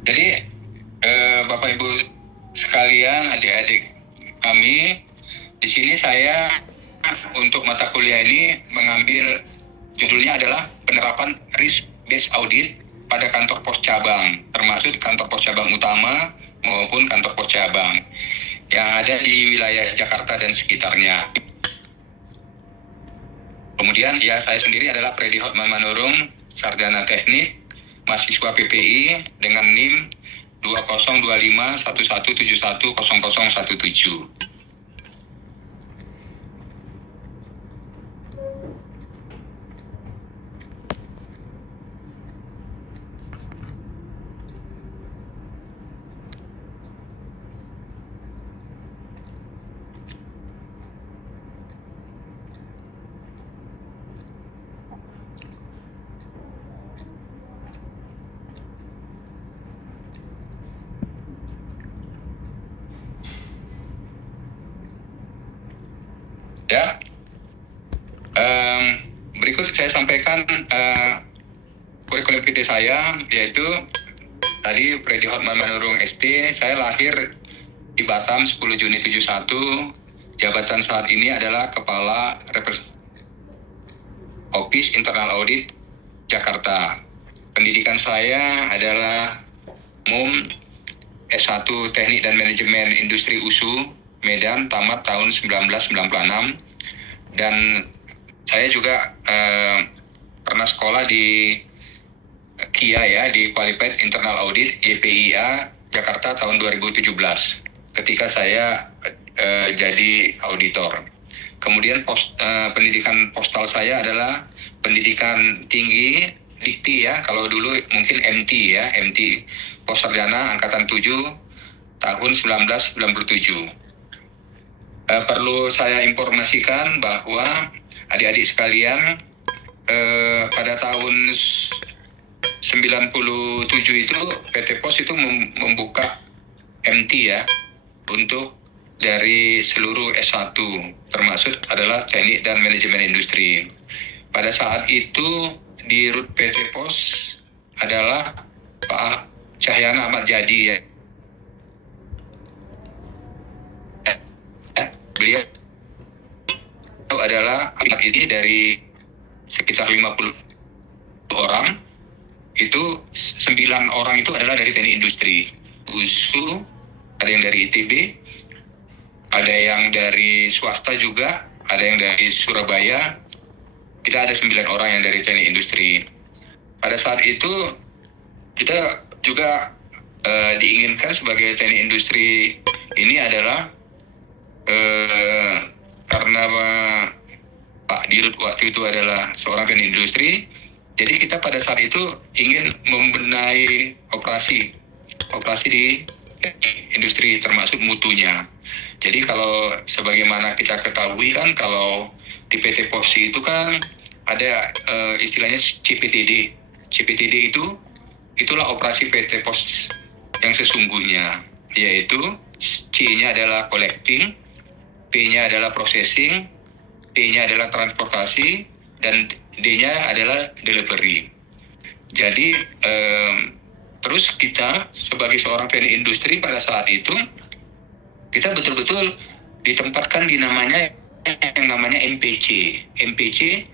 Jadi Bapak Ibu sekalian, adik-adik kami, di sini saya untuk mata kuliah ini mengambil judulnya adalah penerapan risk based audit pada kantor pos cabang, termasuk kantor pos cabang utama maupun kantor pos cabang yang ada di wilayah Jakarta dan sekitarnya. Kemudian ya saya sendiri adalah Freddy Hotman Manurung, sarjana teknik, mahasiswa PPI dengan NIM 202511710017. Ya, berikut saya sampaikan kurikulum vitae saya, yaitu tadi Freddy Hotman Manurung SD, saya lahir di Batam 10 Juni 71. Jabatan saat ini adalah Kepala Office Internal Audit Jakarta. Pendidikan saya adalah MUM S1 Teknik dan Manajemen Industri USU Medan, tamat tahun 1996, dan saya juga pernah sekolah di KIA ya, di Qualified Internal Audit YPIA Jakarta tahun 2017 ketika saya jadi auditor. Kemudian pendidikan postal saya adalah pendidikan tinggi Dikti ya, kalau dulu mungkin MT ya, MT Pos Sarjana Angkatan 7 tahun 1997. Perlu saya informasikan bahwa adik-adik sekalian, pada tahun 97 itu PT Pos itu membuka MT ya untuk dari seluruh S1, termasuk adalah teknik dan manajemen industri. Pada saat itu di RUT PT Pos adalah Pak Cahyana Ahmad Jadi ya. Beliau adalah ini dari sekitar 50 orang, itu 9 orang itu adalah dari teknik industri USU, ada yang dari ITB, ada yang dari swasta juga, ada yang dari Surabaya. Kita ada 9 orang yang dari teknik industri. Pada saat itu kita juga diinginkan sebagai teknik industri ini adalah karena Pak Dirut waktu itu adalah seorang teknik industri, jadi kita pada saat itu ingin membenahi operasi di industri termasuk mutunya. Jadi kalau sebagaimana kita ketahui kan, kalau di PT Pos itu kan ada istilahnya CPTD. CPTD itulah operasi PT Pos yang sesungguhnya, yaitu C-nya adalah collecting, P-nya adalah processing, T-nya adalah transportasi, dan D-nya adalah delivery. Jadi terus kita sebagai seorang teknik industri pada saat itu, kita betul-betul ditempatkan di yang namanya MPC. MPC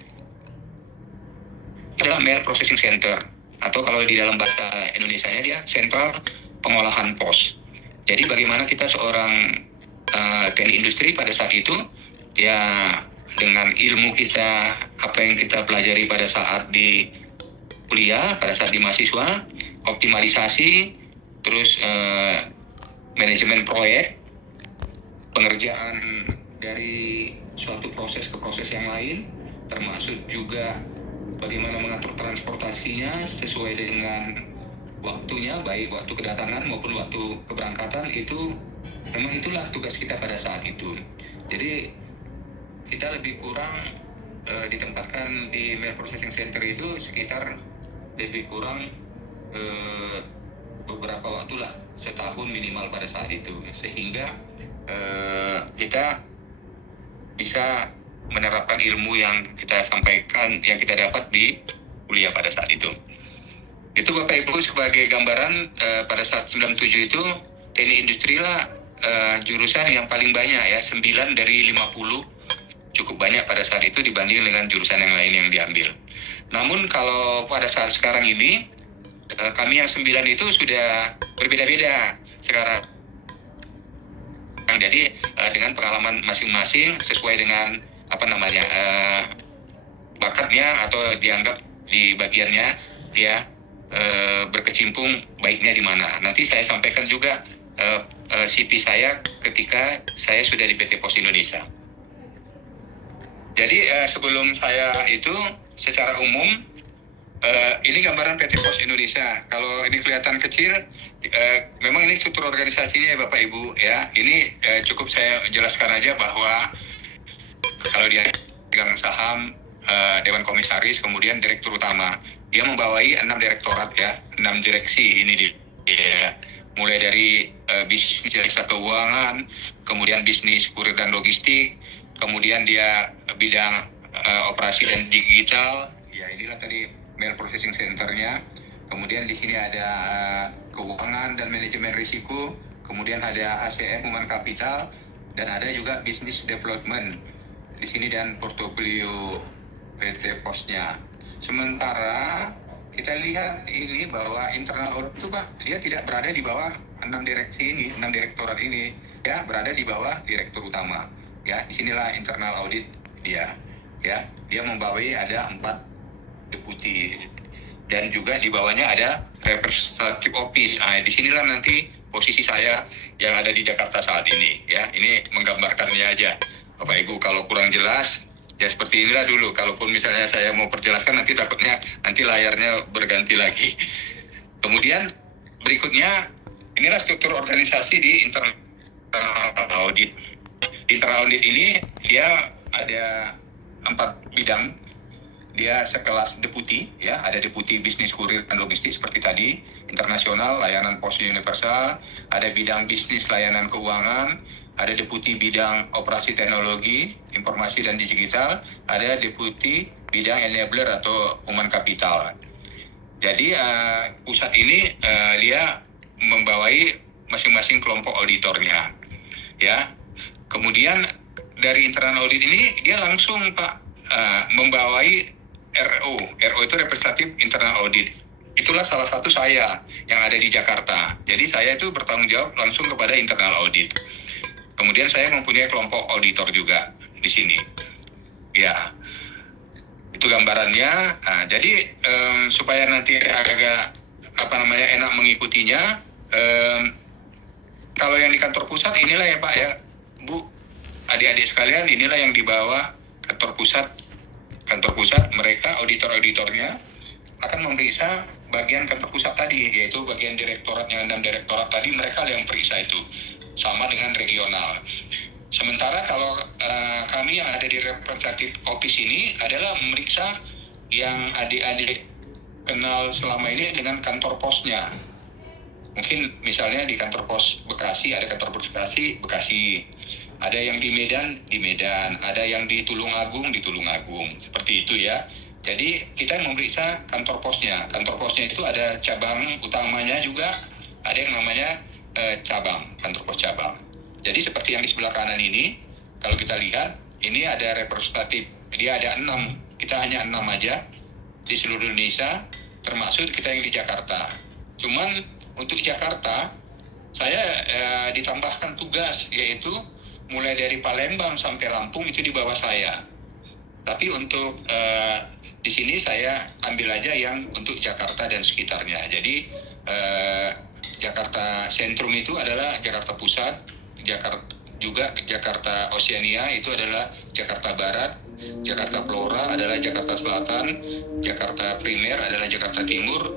adalah Mail Processing Center, atau kalau di dalam bahasa Indonesianya dia Sentral Pengolahan Pos. Jadi bagaimana kita seorang teknik industri pada saat itu ya, dengan ilmu kita, apa yang kita pelajari pada saat di kuliah, pada saat di mahasiswa, optimalisasi, terus manajemen proyek, pengerjaan dari suatu proses ke proses yang lain, termasuk juga bagaimana mengatur transportasinya sesuai dengan waktunya, baik waktu kedatangan maupun waktu keberangkatan. Itu memang itulah tugas kita pada saat itu. Jadi kita lebih kurang ditempatkan di Mail Processing Center itu sekitar lebih kurang beberapa waktu lah, setahun minimal pada saat itu, sehingga kita bisa menerapkan ilmu yang kita sampaikan, yang kita dapat di kuliah pada saat itu. Itu Bapak Ibu sebagai gambaran pada saat 97 itu teknik industri lah jurusan yang paling banyak ya, 9 dari 50, cukup banyak pada saat itu dibanding dengan jurusan yang lain yang diambil. Namun kalau pada saat sekarang ini kami yang 9 itu sudah berbeda-beda sekarang. Jadi dengan pengalaman masing-masing sesuai dengan bakatnya atau dianggap di bagiannya dia berkecimpung baiknya di mana. Nanti saya sampaikan juga CV saya ketika saya sudah di PT Pos Indonesia. Jadi sebelum saya itu secara umum ini gambaran PT Pos Indonesia. Kalau ini kelihatan kecil, memang ini struktur organisasinya ya Bapak Ibu ya. Ini cukup saya jelaskan aja bahwa kalau dia pegang saham, Dewan Komisaris, kemudian Direktur Utama, dia membawai 6 direktorat ya, 6 direksi ini dia. Mulai dari bisnis jasa keuangan, kemudian bisnis kurir dan logistik, kemudian dia bidang operasi dan digital. Ya inilah tadi mail processing centernya. Kemudian di sini ada keuangan dan manajemen risiko, kemudian ada ACM human capital, dan ada juga business development di sini dan portofolio PT Posnya. Sementara kita lihat ini bahwa internal audit itu Pak, dia tidak berada di bawah 6 direksi ini, 6 direktorat ini, ya berada di bawah direktur utama. Ya, disinilah internal audit dia. Ya, dia membawai ada 4 deputi dan juga di bawahnya ada representative office. Disinilah nanti posisi saya yang ada di Jakarta saat ini. Ya, ini menggambarkannya aja. Bapak Ibu kalau kurang jelas ya seperti inilah dulu. Kalaupun misalnya saya mau perjelaskan nanti takutnya nanti layarnya berganti lagi. Kemudian berikutnya inilah struktur organisasi di internal audit. Di internal audit ini dia ada 4 bidang. Dia sekelas deputi ya, ada deputi bisnis kurir dan logistik seperti tadi, internasional, layanan pos universal, ada bidang bisnis layanan keuangan, ada deputi bidang operasi teknologi, informasi dan digital, ada deputi bidang enabler atau human capital. Jadi pusat ini dia membawai masing-masing kelompok auditornya, ya. Kemudian dari internal audit ini dia langsung Pak membawai RO itu representatif internal audit. Itulah salah satu saya yang ada di Jakarta. Jadi saya itu bertanggung jawab langsung kepada internal audit. Kemudian saya mempunyai kelompok auditor juga di sini. Ya, itu gambarannya. Jadi supaya nanti agak enak mengikutinya. Kalau yang di kantor pusat inilah ya Pak ya, Bu, adik-adik sekalian, inilah yang dibawa kantor pusat. Mereka auditor-auditornya akan memeriksa bagian kantor pusat tadi, yaitu bagian direktorat yang 6 direktorat tadi, mereka yang periksa itu sama dengan regional. Sementara kalau kami yang ada di representative office ini adalah memeriksa yang adik-adik kenal selama ini dengan kantor posnya. Mungkin misalnya di kantor pos Bekasi, ada kantor pos Bekasi. Ada yang di Medan, ada yang di Tulungagung, seperti itu ya. Jadi kita memeriksa kantor posnya. Kantor posnya itu ada cabang utamanya juga, ada yang namanya cabang, kantor pos cabang. Jadi seperti yang di sebelah kanan ini, kalau kita lihat, ini ada representatif, dia ada 6, kita hanya 6 aja di seluruh Indonesia, termasuk kita yang di Jakarta. Cuman untuk Jakarta, saya ditambahkan tugas, yaitu mulai dari Palembang sampai Lampung itu di bawah saya. Tapi untuk di sini saya ambil aja yang untuk Jakarta dan sekitarnya. Jadi Jakarta Sentrum itu adalah Jakarta Pusat, Jakarta Oceania itu adalah Jakarta Barat, Jakarta Flora adalah Jakarta Selatan, Jakarta Primer adalah Jakarta Timur,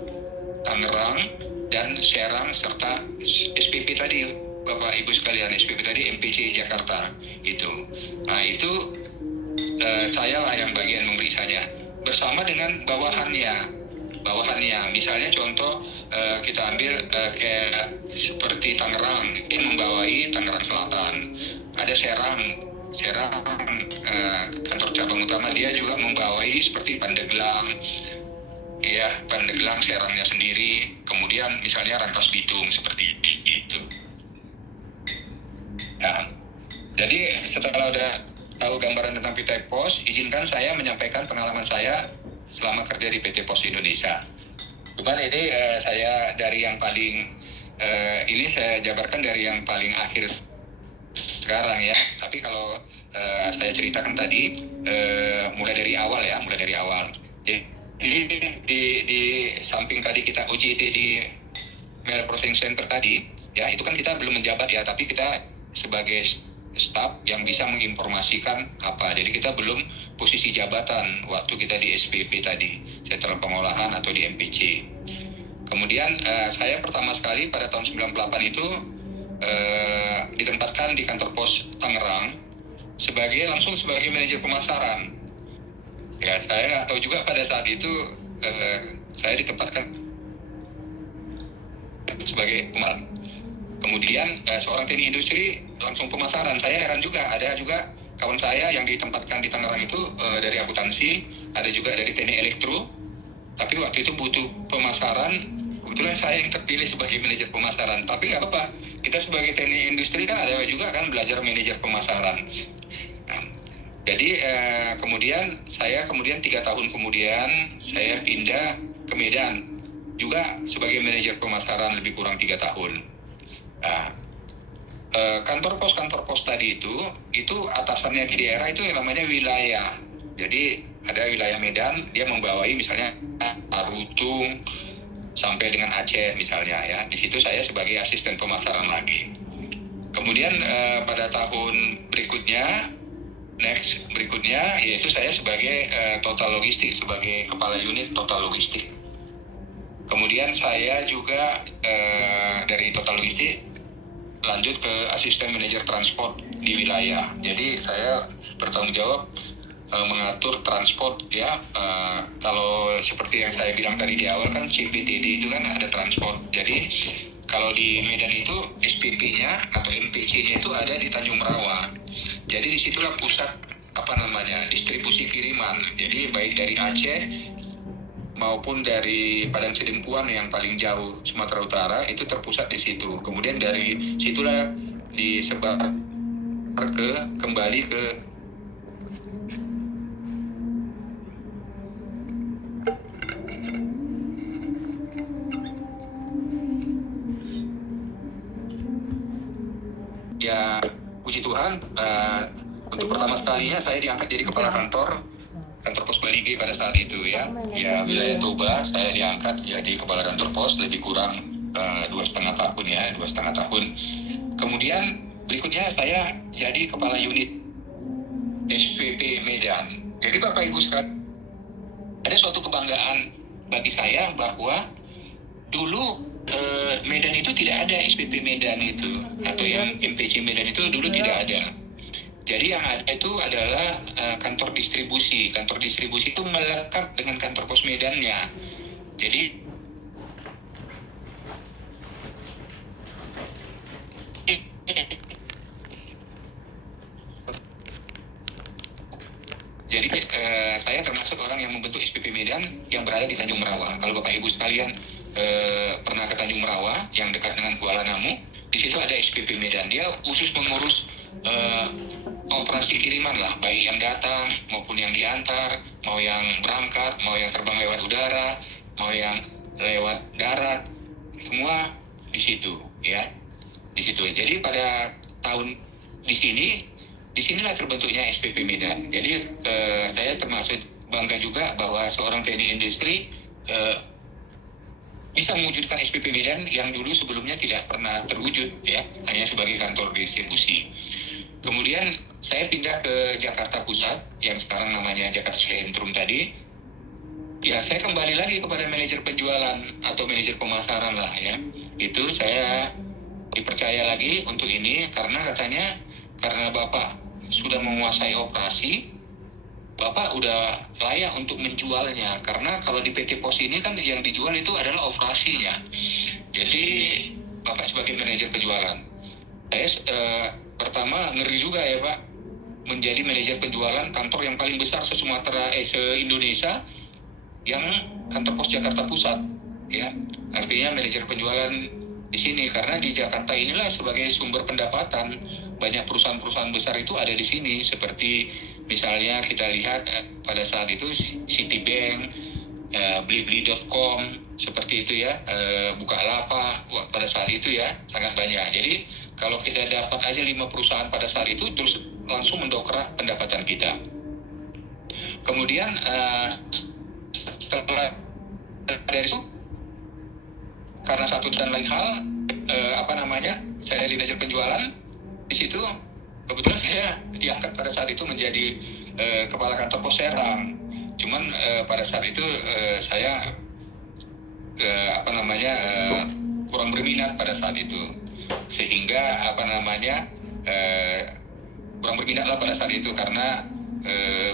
Tangerang, dan Serang, serta SPP tadi. Bapak Ibu sekalian, SPP tadi MPC Jakarta itu. Nah itu saya lah yang bagian memeriksanya bersama dengan bawahannya. Misalnya contoh kita ambil kayak seperti Tangerang, dia membawai Tangerang Selatan. Ada Serang kantor cabang utama dia juga membawai seperti Pandeglang. ya Pandeglang Serangnya sendiri, kemudian misalnya Rangkas Bitung seperti itu. Nah, jadi setelah udah tahu gambaran tentang PT Pos, izinkan saya menyampaikan pengalaman saya selama kerja di PT Pos Indonesia. Cuman ini saya dari yang paling ini saya jabarkan dari yang paling akhir sekarang ya. Tapi kalau saya ceritakan tadi mulai dari awal ya, mulai dari awal. Jadi di samping tadi kita OJT di Mail Processing Center tadi, ya itu kan kita belum menjabat ya, tapi kita sebagai staf yang bisa menginformasikan apa. Jadi kita belum posisi jabatan waktu kita di SPP tadi, Sentral Pengolahan atau di MPC. Kemudian saya pertama sekali pada tahun 98 itu ditempatkan di kantor pos Tangerang langsung sebagai manajer pemasaran. Ya saya tahu juga pada saat itu saya ditempatkan sebagai pemasaran. Kemudian seorang teknik industri langsung pemasaran. Saya heran juga, ada juga kawan saya yang ditempatkan di Tangerang itu dari akuntansi, ada juga dari teknik elektro. Tapi waktu itu butuh pemasaran, kebetulan saya yang terpilih sebagai manajer pemasaran. Tapi nggak apa-apa, kita sebagai teknik industri kan ada juga kan belajar manajer pemasaran. Nah, jadi kemudian 3 tahun kemudian saya pindah ke Medan juga sebagai manajer pemasaran lebih kurang 3 tahun. Nah, kantor pos tadi itu atasannya di daerah itu yang namanya wilayah. Jadi ada wilayah Medan, dia membawai misalnya Arutung sampai dengan Aceh misalnya ya. Di situ saya sebagai asisten pemasaran lagi. Kemudian pada tahun berikutnya yaitu saya sebagai total logistik, sebagai kepala unit total logistik. Kemudian saya juga dari total logistik lanjut ke asisten manajer transport di wilayah. Jadi saya bertanggung jawab mengatur transport ya. Kalau seperti yang saya bilang tadi di awal kan CPTD itu kan ada transport. Jadi kalau di Medan itu SPP-nya atau MPC-nya itu ada di Tanjung Merawa. Jadi disitulah pusat distribusi kiriman. Jadi baik dari Aceh maupun dari Padang Sidempuan yang paling jauh Sumatera Utara itu terpusat di situ. Kemudian dari situlah disebar kembali ke ya puji Tuhan untuk pertama sekalinya saya diangkat jadi kepala kantor pos Balige pada saat itu ya wilayah Toba. Saya diangkat jadi kepala kantor pos lebih kurang 2,5 tahun. Kemudian berikutnya saya jadi kepala unit SPP Medan. Jadi Bapak Ibu sekalian, ada suatu kebanggaan bagi saya bahwa dulu Medan itu tidak ada SPP Medan itu atau yang MPC Medan itu dulu tidak ada. Jadi yang ada itu adalah kantor distribusi. Kantor distribusi itu melekat dengan kantor pos Medannya. Jadi saya termasuk orang yang membentuk SPP Medan yang berada di Tanjung Merawa. Kalau Bapak Ibu sekalian pernah ke Tanjung Merawa yang dekat dengan Kuala Namu, di situ ada SPP Medan. Dia khusus mengurus operasi kiriman lah, baik yang datang maupun yang diantar, mau yang berangkat, mau yang terbang lewat udara, mau yang lewat darat, semua di situ ya. Di situ. Jadi pada tahun disinilah terbentuknya SPP Medan. Jadi saya termasuk bangga juga bahwa seorang teknik industri bisa mewujudkan SPP Medan yang dulu sebelumnya tidak pernah terwujud ya, hanya sebagai kantor distribusi. Kemudian saya pindah ke Jakarta Pusat yang sekarang namanya Jakarta Sentrum tadi. Ya saya kembali lagi kepada manajer penjualan atau manajer pemasaran lah ya. Itu saya dipercaya lagi untuk ini karena katanya karena Bapak sudah menguasai operasi, Bapak udah layak untuk menjualnya. Karena kalau di PT Pos ini kan yang dijual itu adalah operasinya. Jadi Bapak sebagai manajer penjualan, saya pertama ngeri juga ya Pak, menjadi manajer penjualan kantor yang paling besar se-Indonesia yang kantor pos Jakarta Pusat, ya. Artinya manajer penjualan di sini, karena di Jakarta inilah sebagai sumber pendapatan banyak perusahaan-perusahaan besar itu ada di sini, seperti misalnya kita lihat pada saat itu Citibank, Blibli.com, seperti itu ya, Bukalapak pada saat itu ya, sangat banyak. Jadi kalau kita dapat aja 5 perusahaan pada saat itu, terus langsung mendongkrak pendapatan kita. Kemudian setelah dari itu, karena satu dan lain hal, saya di manajer penjualan di situ, kebetulan saya diangkat pada saat itu menjadi kepala kantor pos Serang. Cuman pada saat itu saya kurang berminat pada saat itu, sehingga kurang berminat lah pada saat itu, karena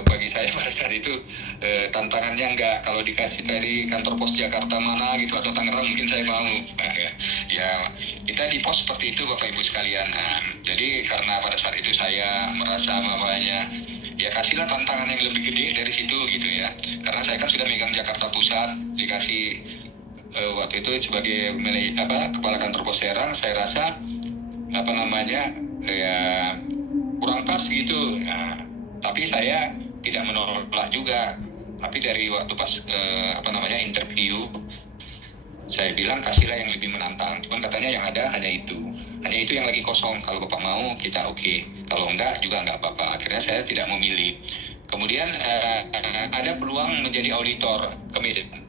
bagi saya pada saat itu tantangannya enggak, kalau dikasih dari kantor pos Jakarta mana gitu atau Tangerang mungkin saya mau. Ya kita di pos seperti itu Bapak Ibu sekalian. Jadi karena pada saat itu saya merasa ya kasihlah tantangan yang lebih gede dari situ gitu ya, karena saya kan sudah megang Jakarta Pusat, dikasih waktu itu sebagai kepala kantor pos Serang, saya rasa ya kurang pas gitu. Tapi saya tidak menolak juga. Tapi dari waktu pas interview, saya bilang kasihlah yang lebih menantang. Cuman katanya yang ada hanya itu yang lagi kosong. Kalau Bapak mau kita oke. Kalau enggak juga enggak apa-apa. Akhirnya saya tidak memilih. Kemudian ada peluang menjadi auditor ke Medan.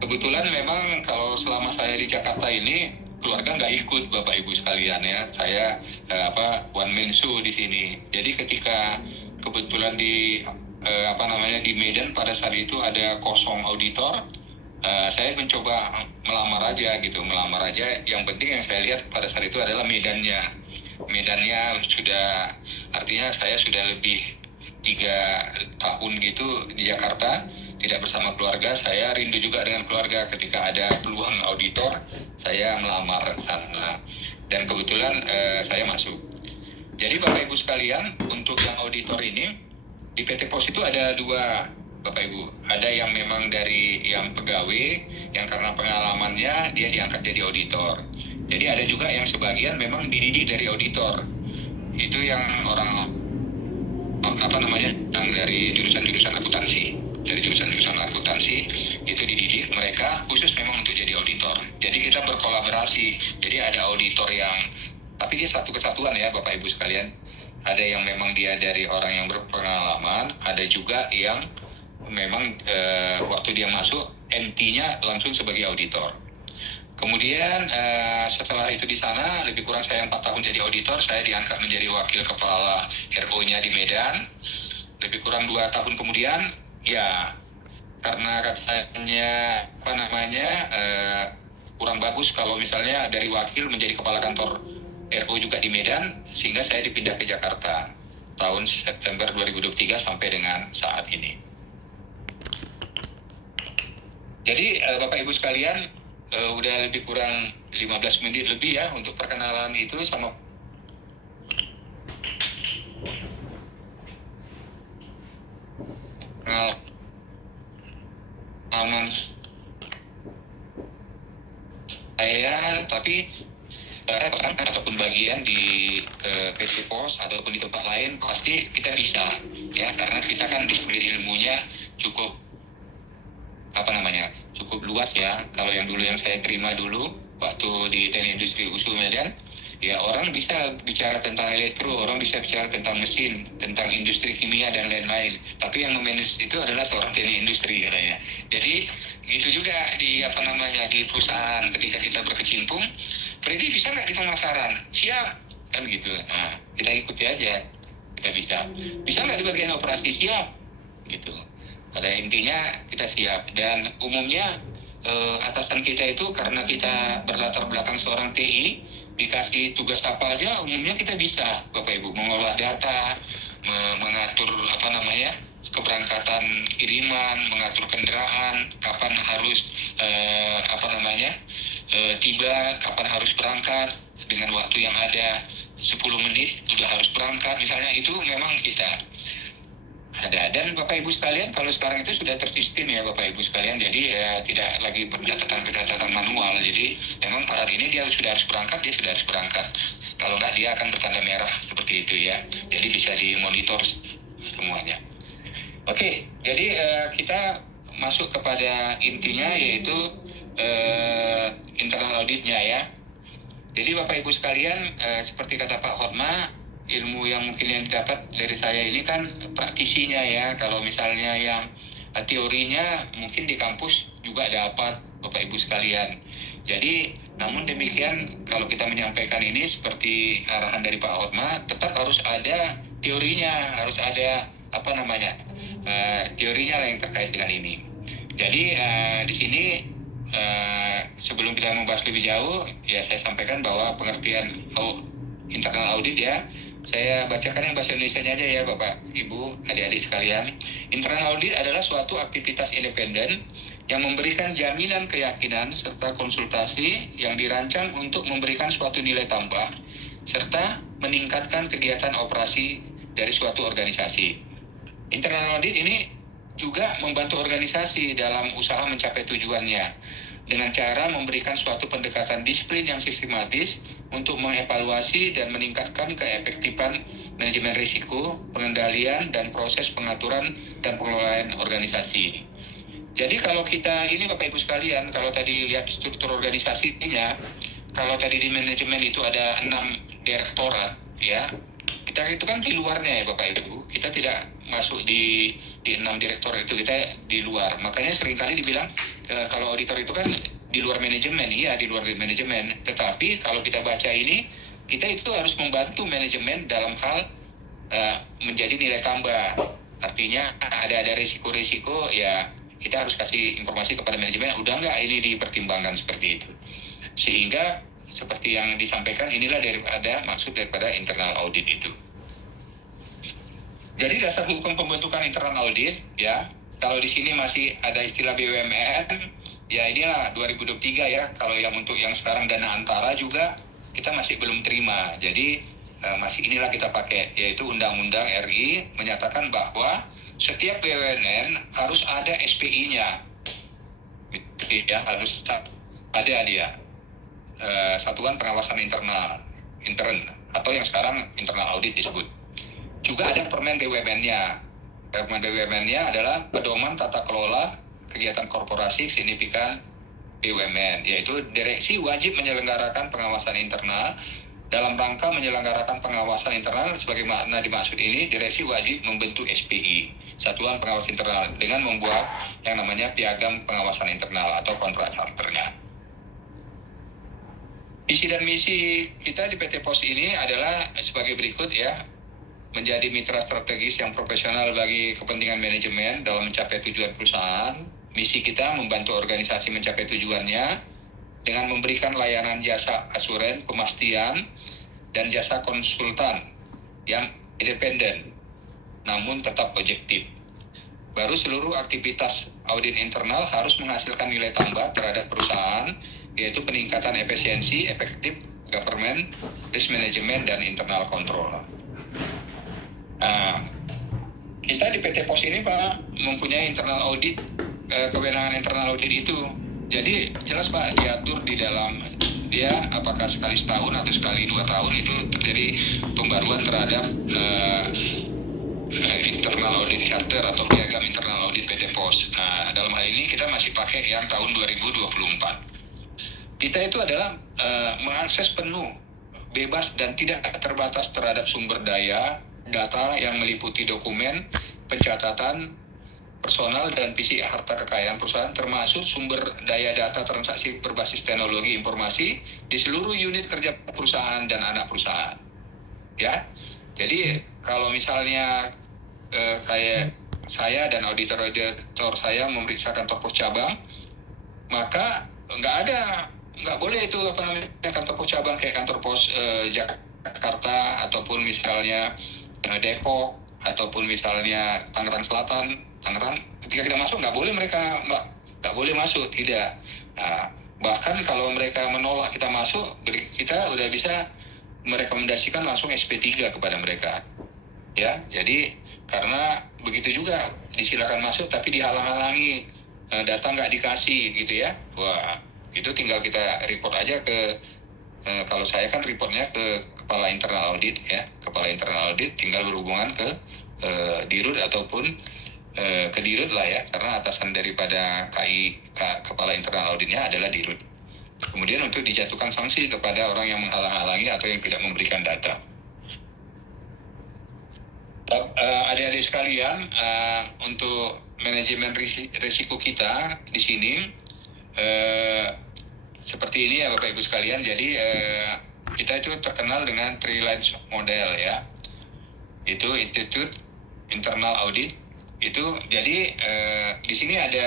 Kebetulan memang kalau selama saya di Jakarta ini keluarga nggak ikut Bapak Ibu sekalian ya. Saya one man show di sini. Jadi ketika kebetulan di Medan pada saat itu ada kosong auditor, saya mencoba melamar aja. Yang penting yang saya lihat pada saat itu adalah medannya sudah, artinya saya sudah lebih 3 tahun gitu di Jakarta tidak bersama keluarga. Saya rindu juga dengan keluarga. Ketika ada peluang auditor, saya melamar sana dan kebetulan saya masuk. Jadi Bapak Ibu sekalian, untuk yang auditor ini di PT Pos itu ada 2 Bapak Ibu. Ada yang memang dari yang pegawai, yang karena pengalamannya dia diangkat jadi auditor. Jadi ada juga yang sebagian memang dididik dari auditor. Itu yang orang yang dari jurusan akuntansi. Dari jurusan akuntansi itu dididik mereka khusus memang untuk jadi auditor. Jadi kita berkolaborasi. Jadi ada auditor yang, tapi dia satu kesatuan ya Bapak Ibu sekalian. Ada yang memang dia dari orang yang berpengalaman, ada juga yang memang waktu dia masuk MT-nya langsung sebagai auditor. Kemudian setelah itu di sana lebih kurang saya 4 tahun jadi auditor, saya diangkat menjadi wakil kepala RO-nya di Medan. Lebih kurang 2 tahun kemudian, ya karena katanya kurang bagus kalau misalnya dari wakil menjadi kepala kantor RO juga di Medan, sehingga saya dipindah ke Jakarta tahun September 2023 sampai dengan saat ini. Jadi Bapak Ibu sekalian, udah lebih kurang 15 menit lebih ya untuk perkenalan itu sama pengalaman saya, tapi ataupun bagian di PT Pos ataupun di tempat lain pasti kita bisa ya, karena kita kan disiplin ilmunya cukup cukup luas ya. Kalau yang dulu yang saya terima dulu waktu di Teknik Industri USU Medan, ya orang bisa bicara tentang elektro, orang bisa bicara tentang mesin, tentang industri kimia dan lain-lain. Tapi yang memanage itu adalah seorang teknik industri katanya. Jadi gitu juga di di perusahaan ketika kita berkecimpung, Freddy bisa nggak di pemasaran? Siap kan gitu. Nah, kita ikuti aja. Kita bisa nggak di bagian operasi? Siap gitu. Pada intinya kita siap, dan umumnya atasan kita itu karena kita berlatar belakang seorang TI, dikasih tugas apa aja umumnya kita bisa Bapak Ibu, mengolah data, mengatur keberangkatan kiriman, mengatur kendaraan, kapan harus tiba, kapan harus berangkat dengan waktu yang ada 10 menit sudah harus berangkat misalnya, itu memang kita. Ada. Dan Bapak Ibu sekalian, kalau sekarang itu sudah tersistem ya Bapak Ibu sekalian, jadi tidak lagi pencatatan manual. Jadi memang pada hari ini dia sudah harus berangkat. Kalau enggak dia akan bertanda merah seperti itu ya. Jadi bisa dimonitor semuanya. Oke, jadi kita masuk kepada intinya, yaitu internal auditnya ya. Jadi Bapak Ibu sekalian, seperti kata Pak Hotma, ilmu yang mungkin yang didapat dari saya ini kan praktisinya ya. Kalau misalnya yang teorinya mungkin di kampus juga dapat Bapak Ibu sekalian. Jadi namun demikian, kalau kita menyampaikan ini seperti arahan dari Pak Hotma, tetap harus ada teorinya, harus ada teorinya lah yang terkait dengan ini. Jadi di sini sebelum kita membahas lebih jauh, ya saya sampaikan bahwa pengertian internal audit ya, saya bacakan yang bahasa Indonesianya aja ya Bapak, Ibu, adik-adik sekalian. Internal audit adalah suatu aktivitas independen yang memberikan jaminan keyakinan serta konsultasi yang dirancang untuk memberikan suatu nilai tambah serta meningkatkan kegiatan operasi dari suatu organisasi. Internal audit ini juga membantu organisasi dalam usaha mencapai tujuannya dengan cara memberikan suatu pendekatan disiplin yang sistematis untuk mengevaluasi dan meningkatkan keefektifan manajemen risiko, pengendalian, dan proses pengaturan dan pengelolaan organisasi. Jadi kalau kita ini Bapak Ibu sekalian, kalau tadi lihat struktur organisasinya, kalau tadi di manajemen itu ada 6 direktorat ya, kita itu kan di luarnya ya Bapak Ibu, kita tidak masuk di 6 direktor itu, kita di luar. Makanya seringkali dibilang kalau auditor itu kan di luar manajemen, iya di luar manajemen. Tetapi kalau kita baca ini, kita itu harus membantu manajemen dalam hal menjadi nilai tambah. Artinya ada risiko-risiko ya, kita harus kasih informasi kepada manajemen, udah nggak ini dipertimbangkan seperti itu. Sehingga seperti yang disampaikan, inilah maksud daripada internal audit itu. Jadi dasar hukum pembentukan internal audit ya, kalau di sini masih ada istilah BUMN, ya inilah 2023 ya. Kalau yang untuk yang sekarang dana antara juga kita masih belum terima. Jadi masih inilah kita pakai, yaitu Undang-Undang RI menyatakan bahwa setiap BUMN harus ada SPI-nya. Gitu ya, harus ada dia. Satuan Pengawasan Intern atau yang sekarang internal audit disebut. Juga ada Permen BUMN-nya. Permen BUMN-nya adalah pedoman tata kelola kegiatan korporasi signifikan BUMN, yaitu direksi wajib menyelenggarakan pengawasan internal. Dalam rangka menyelenggarakan pengawasan internal sebagaimana dimaksud ini, direksi wajib membentuk SPI, Satuan Pengawas Internal, dengan membuat yang namanya piagam pengawasan internal atau kontrak charternya. Visi dan misi kita di PT POS ini adalah sebagai berikut ya: menjadi mitra strategis yang profesional bagi kepentingan manajemen dalam mencapai tujuan perusahaan. Misi kita membantu organisasi mencapai tujuannya dengan memberikan layanan jasa asuran, pemastian, dan jasa konsultan yang independen namun tetap objektif. Baru seluruh aktivitas audit internal harus menghasilkan nilai tambah terhadap perusahaan, yaitu peningkatan efisiensi, efektif, government, risk management, dan internal control. Nah, kita di PT POS ini Pak mempunyai internal audit, kewenangan internal audit itu. Jadi jelas Pak diatur di dalam dia apakah sekali setahun atau sekali 2 tahun itu terjadi pembaruan terhadap internal audit charter atau piagam internal audit PT POS. Nah, dalam hal ini kita masih pakai yang tahun 2024. Kita itu adalah mengakses penuh, bebas dan tidak terbatas terhadap sumber daya data yang meliputi dokumen, pencatatan, personal, dan visi harta kekayaan perusahaan, termasuk sumber daya data transaksi berbasis teknologi informasi di seluruh unit kerja perusahaan dan anak perusahaan. Ya, jadi kalau misalnya saya dan auditor saya memeriksa kantor pos cabang, maka nggak boleh itu kantor pos cabang kayak kantor pos Jakarta ataupun misalnya Depok ataupun misalnya Tangerang Selatan, Tangerang, ketika kita masuk nggak boleh masuk, tidak. Nah, bahkan kalau mereka menolak kita masuk, kita udah bisa merekomendasikan langsung SP3 kepada mereka. ya. Jadi karena begitu juga disilakan masuk tapi dihalang-halangi, data nggak dikasih gitu ya. Wah, itu tinggal kita report aja ke, kalau saya kan reportnya ke kepala internal audit ya. Kepala internal audit tinggal berhubungan ke dirut ataupun ke dirut lah ya, karena atasan daripada kepala internal auditnya adalah dirut. Kemudian untuk dijatuhkan sanksi kepada orang yang menghalang-halangi atau yang tidak memberikan data. Adik-adik sekalian, untuk manajemen risiko kita di sini seperti ini ya Bapak Ibu sekalian. Jadi kita itu terkenal dengan 3 lines model ya. Itu Institute Internal Audit. Itu jadi di sini ada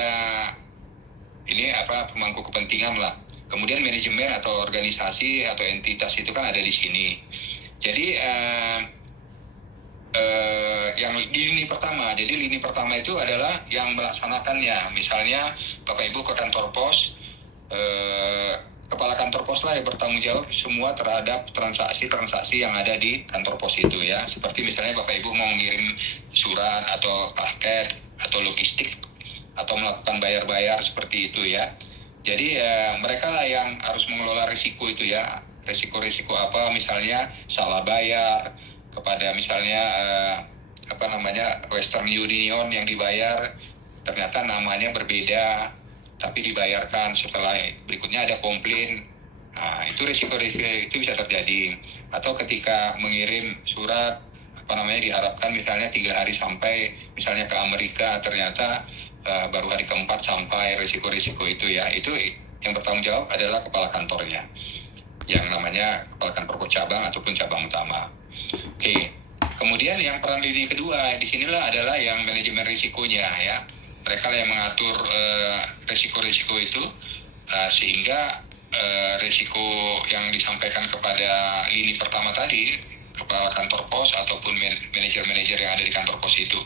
ini pemangku kepentingan lah. Kemudian manajemen atau organisasi atau entitas itu kan ada di sini. Jadi yang di lini pertama. Jadi lini pertama itu adalah yang melaksanakannya. Misalnya Bapak Ibu ke kantor pos, kepala kantor pos lah yang bertanggung jawab semua terhadap transaksi yang ada di kantor pos itu ya. Seperti misalnya Bapak Ibu mau mengirim surat atau paket atau logistik atau melakukan bayar-bayar seperti itu ya. Jadi mereka lah yang harus mengelola risiko itu ya. Risiko-risiko apa, misalnya salah bayar kepada misalnya Western Union yang dibayar ternyata namanya berbeda tapi dibayarkan setelah berikutnya ada komplain. Nah, itu risiko-risiko itu bisa terjadi. Atau ketika mengirim surat diharapkan misalnya 3 hari sampai misalnya ke Amerika, ternyata baru hari keempat sampai. Risiko-risiko itu ya, itu yang bertanggung jawab adalah kepala kantornya, yang namanya kepala kantor cabang ataupun cabang utama. Oke. Kemudian yang peran lini kedua di sinilah adalah yang manajemen risikonya ya. Mereka yang mengatur risiko-risiko itu sehingga risiko yang disampaikan kepada lini pertama tadi, kepala kantor pos ataupun manajer-manajer yang ada di kantor pos itu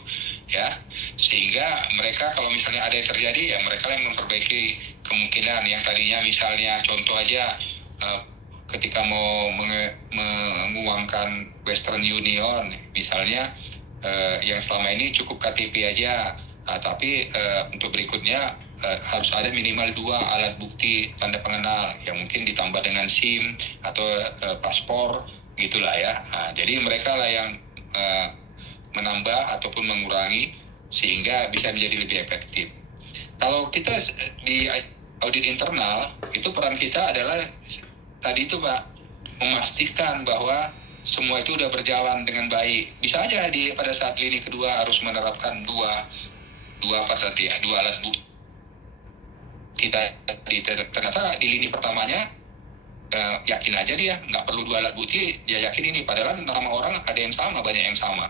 ya, sehingga mereka kalau misalnya ada yang terjadi ya mereka yang memperbaiki kemungkinan yang tadinya misalnya contoh aja ketika mau menguangkan Western Union misalnya yang selama ini cukup KTP aja, tapi untuk berikutnya harus ada minimal 2 alat bukti tanda pengenal yang mungkin ditambah dengan SIM atau paspor gitulah ya. Jadi mereka lah yang menambah ataupun mengurangi sehingga bisa menjadi lebih efektif. Kalau kita di audit internal itu peran kita adalah tadi itu Pak, memastikan bahwa semua itu udah berjalan dengan baik. Bisa aja pada saat lini kedua harus menerapkan dua alat bukti. Ternyata di lini pertamanya yakin aja dia nggak perlu 2 alat bukti, dia yakin ini, padahal nama orang ada yang sama, banyak yang sama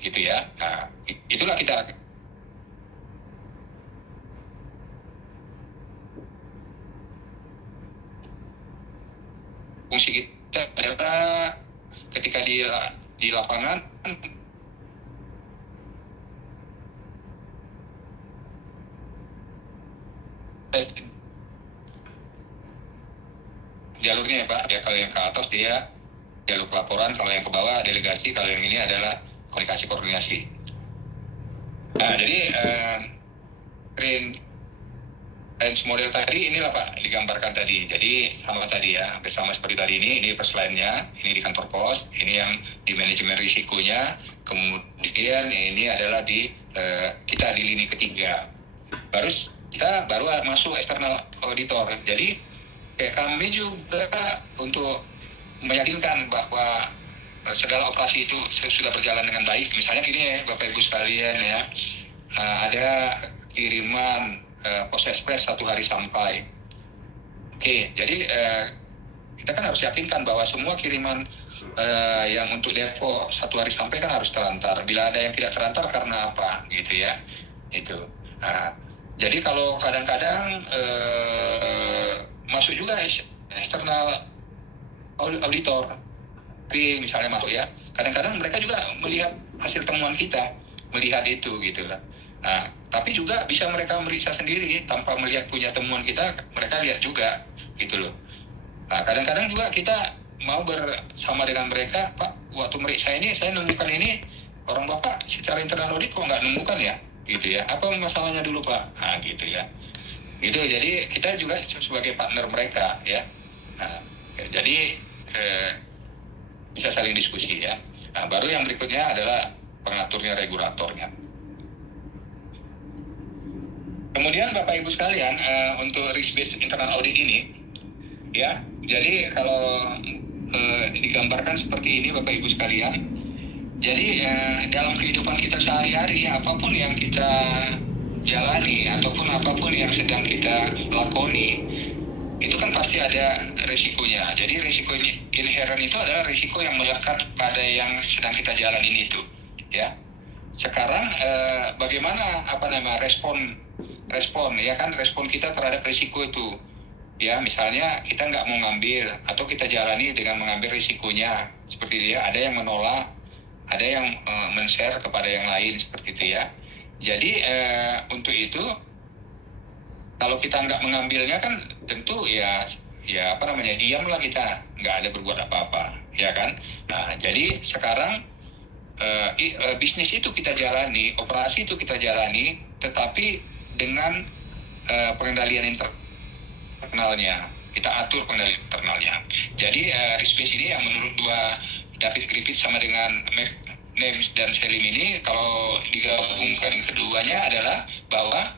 gitu ya. Nah, itulah kita fungsi kita adalah ketika di lapangan jalurnya ya Pak ya. Kalau yang ke atas dia jalur pelaporan, kalau yang ke bawah delegasi, kalau yang ini adalah koordinasi. Nah, jadi range model tadi inilah Pak digambarkan tadi. Jadi sama tadi ya, hampir sama seperti tadi ini per slide-nya, ini di kantor pos, ini yang di manajemen risikonya, kemudian ini adalah di kita di lini ketiga. Kita baru masuk external auditor. Jadi kami juga untuk meyakinkan bahwa segala operasi itu sudah berjalan dengan baik. Misalnya gini ya Bapak Ibu sekalian ya, ada kiriman proses press 1 hari sampai. Oke, jadi kita kan harus yakinkan bahwa semua kiriman yang untuk depo 1 hari sampai kan harus terantar. Bila ada yang tidak terantar karena apa gitu ya, itu. Nah, jadi kalau kadang-kadang masuk juga eksternal auditor, misalnya masuk ya, kadang-kadang mereka juga melihat hasil temuan kita, melihat itu gitu lah. Nah, tapi juga bisa mereka meriksa sendiri tanpa melihat punya temuan kita, mereka lihat juga gitu loh. Nah, kadang-kadang juga kita mau bersama dengan mereka, Pak, waktu meriksa ini saya nemukan ini orang Bapak secara internal audit kok nggak nemukan ya, gitu ya. Apa masalahnya dulu Pak? Nah, gitu ya. Gitu, jadi kita juga sebagai partner mereka ya. Nah, jadi bisa saling diskusi ya. Nah, baru yang berikutnya adalah pengaturnya, regulatornya. Kemudian Bapak Ibu sekalian, untuk risk based internal audit ini, ya, jadi kalau digambarkan seperti ini Bapak Ibu sekalian, jadi dalam kehidupan kita sehari-hari, apapun yang kita jalani ataupun apapun yang sedang kita lakoni, itu kan pasti ada resikonya. Jadi resikonya inherent itu adalah resiko yang melekat pada yang sedang kita jalanin itu, ya. Sekarang bagaimana respon ya kan, respon kita terhadap resiko itu, ya. Misalnya kita nggak mau ngambil atau kita jalani dengan mengambil risikonya seperti dia, ada yang menolak, ada yang men-share kepada yang lain seperti itu ya. Jadi untuk itu kalau kita nggak mengambilnya kan tentu ya diamlah, kita nggak ada berbuat apa-apa ya kan. Nah, jadi sekarang bisnis itu kita jalani, operasi itu kita jalani, tetapi dengan pengendalian internalnya, kita atur pengendalian internalnya. Jadi risk based ini yang menurut David Griffith sama dengan Nemes dan Selim ini, kalau digabungkan keduanya adalah bahwa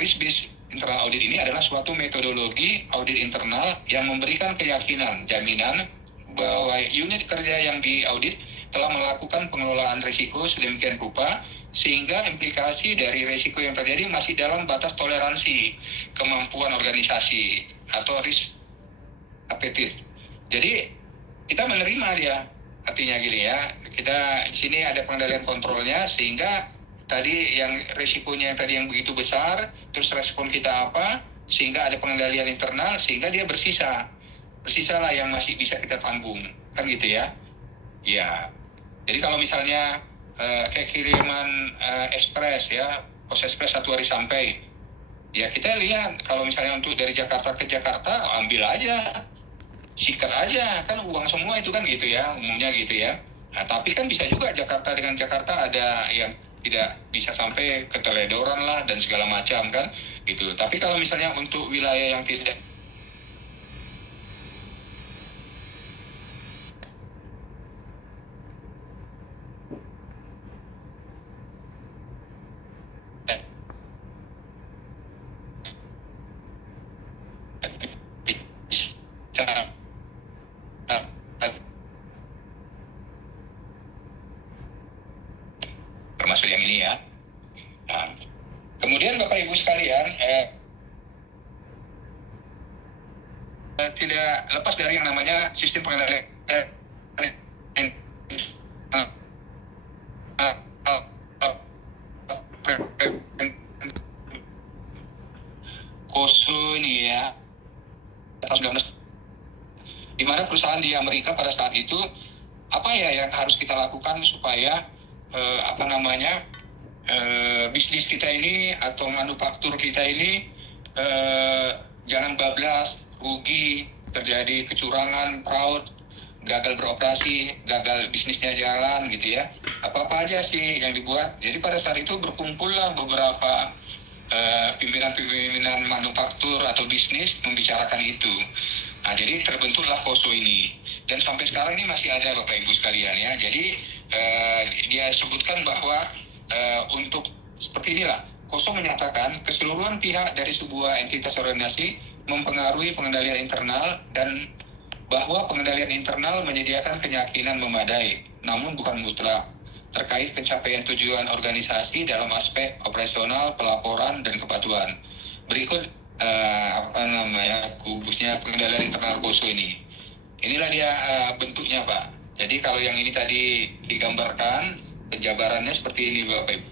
risk based internal audit ini adalah suatu metodologi audit internal yang memberikan keyakinan, jaminan bahwa unit kerja yang diaudit telah melakukan pengelolaan risiko sedemikian rupa sehingga implikasi dari risiko yang terjadi masih dalam batas toleransi kemampuan organisasi atau risk appetite. Jadi kita menerima dia, artinya gini ya, kita di sini ada pengendalian kontrolnya sehingga tadi yang risikonya yang tadi yang begitu besar, terus respon kita apa, sehingga ada pengendalian internal sehingga dia bersisalah yang masih bisa kita tanggung, kan gitu ya. Ya, jadi kalau misalnya kayak kiriman ekspres ya, pos ekspres 1 hari sampai, ya kita lihat kalau misalnya untuk dari Jakarta ke Jakarta, ambil aja, sikat aja, kan uang semua itu kan gitu ya, umumnya gitu ya. Nah, tapi kan bisa juga Jakarta dengan Jakarta ada yang tidak bisa sampai keteledoran lah dan segala macam kan gitu. Tapi kalau misalnya untuk wilayah yang tidak termasuk yang ini ya. Nah, kemudian Bapak Ibu sekalian, tidak lepas dari yang namanya sistem pengendalian KOSO ini ya, tahun 19, di mana perusahaan di Amerika pada saat itu apa ya yang harus kita lakukan supaya bisnis kita ini atau manufaktur kita ini jangan bablas, rugi, terjadi kecurangan, fraud, gagal beroperasi, gagal bisnisnya jalan gitu ya. Apa-apa aja sih yang dibuat. Jadi pada saat itu berkumpullah beberapa pimpinan-pimpinan manufaktur atau bisnis membicarakan itu. Nah, jadi terbentuklah KOSO ini. Dan sampai sekarang ini masih ada Bapak Ibu sekalian ya. Jadi dia sebutkan bahwa untuk seperti inilah, KOSO menyatakan keseluruhan pihak dari sebuah entitas organisasi mempengaruhi pengendalian internal dan bahwa pengendalian internal menyediakan keyakinan memadai, namun bukan mutlak, terkait pencapaian tujuan organisasi dalam aspek operasional, pelaporan, dan kepatuhan. Berikut kubusnya pengendalian internal KOSO ini. Inilah dia bentuknya Pak. Jadi kalau yang ini tadi digambarkan, penjabarannya seperti ini Bapak Ibu.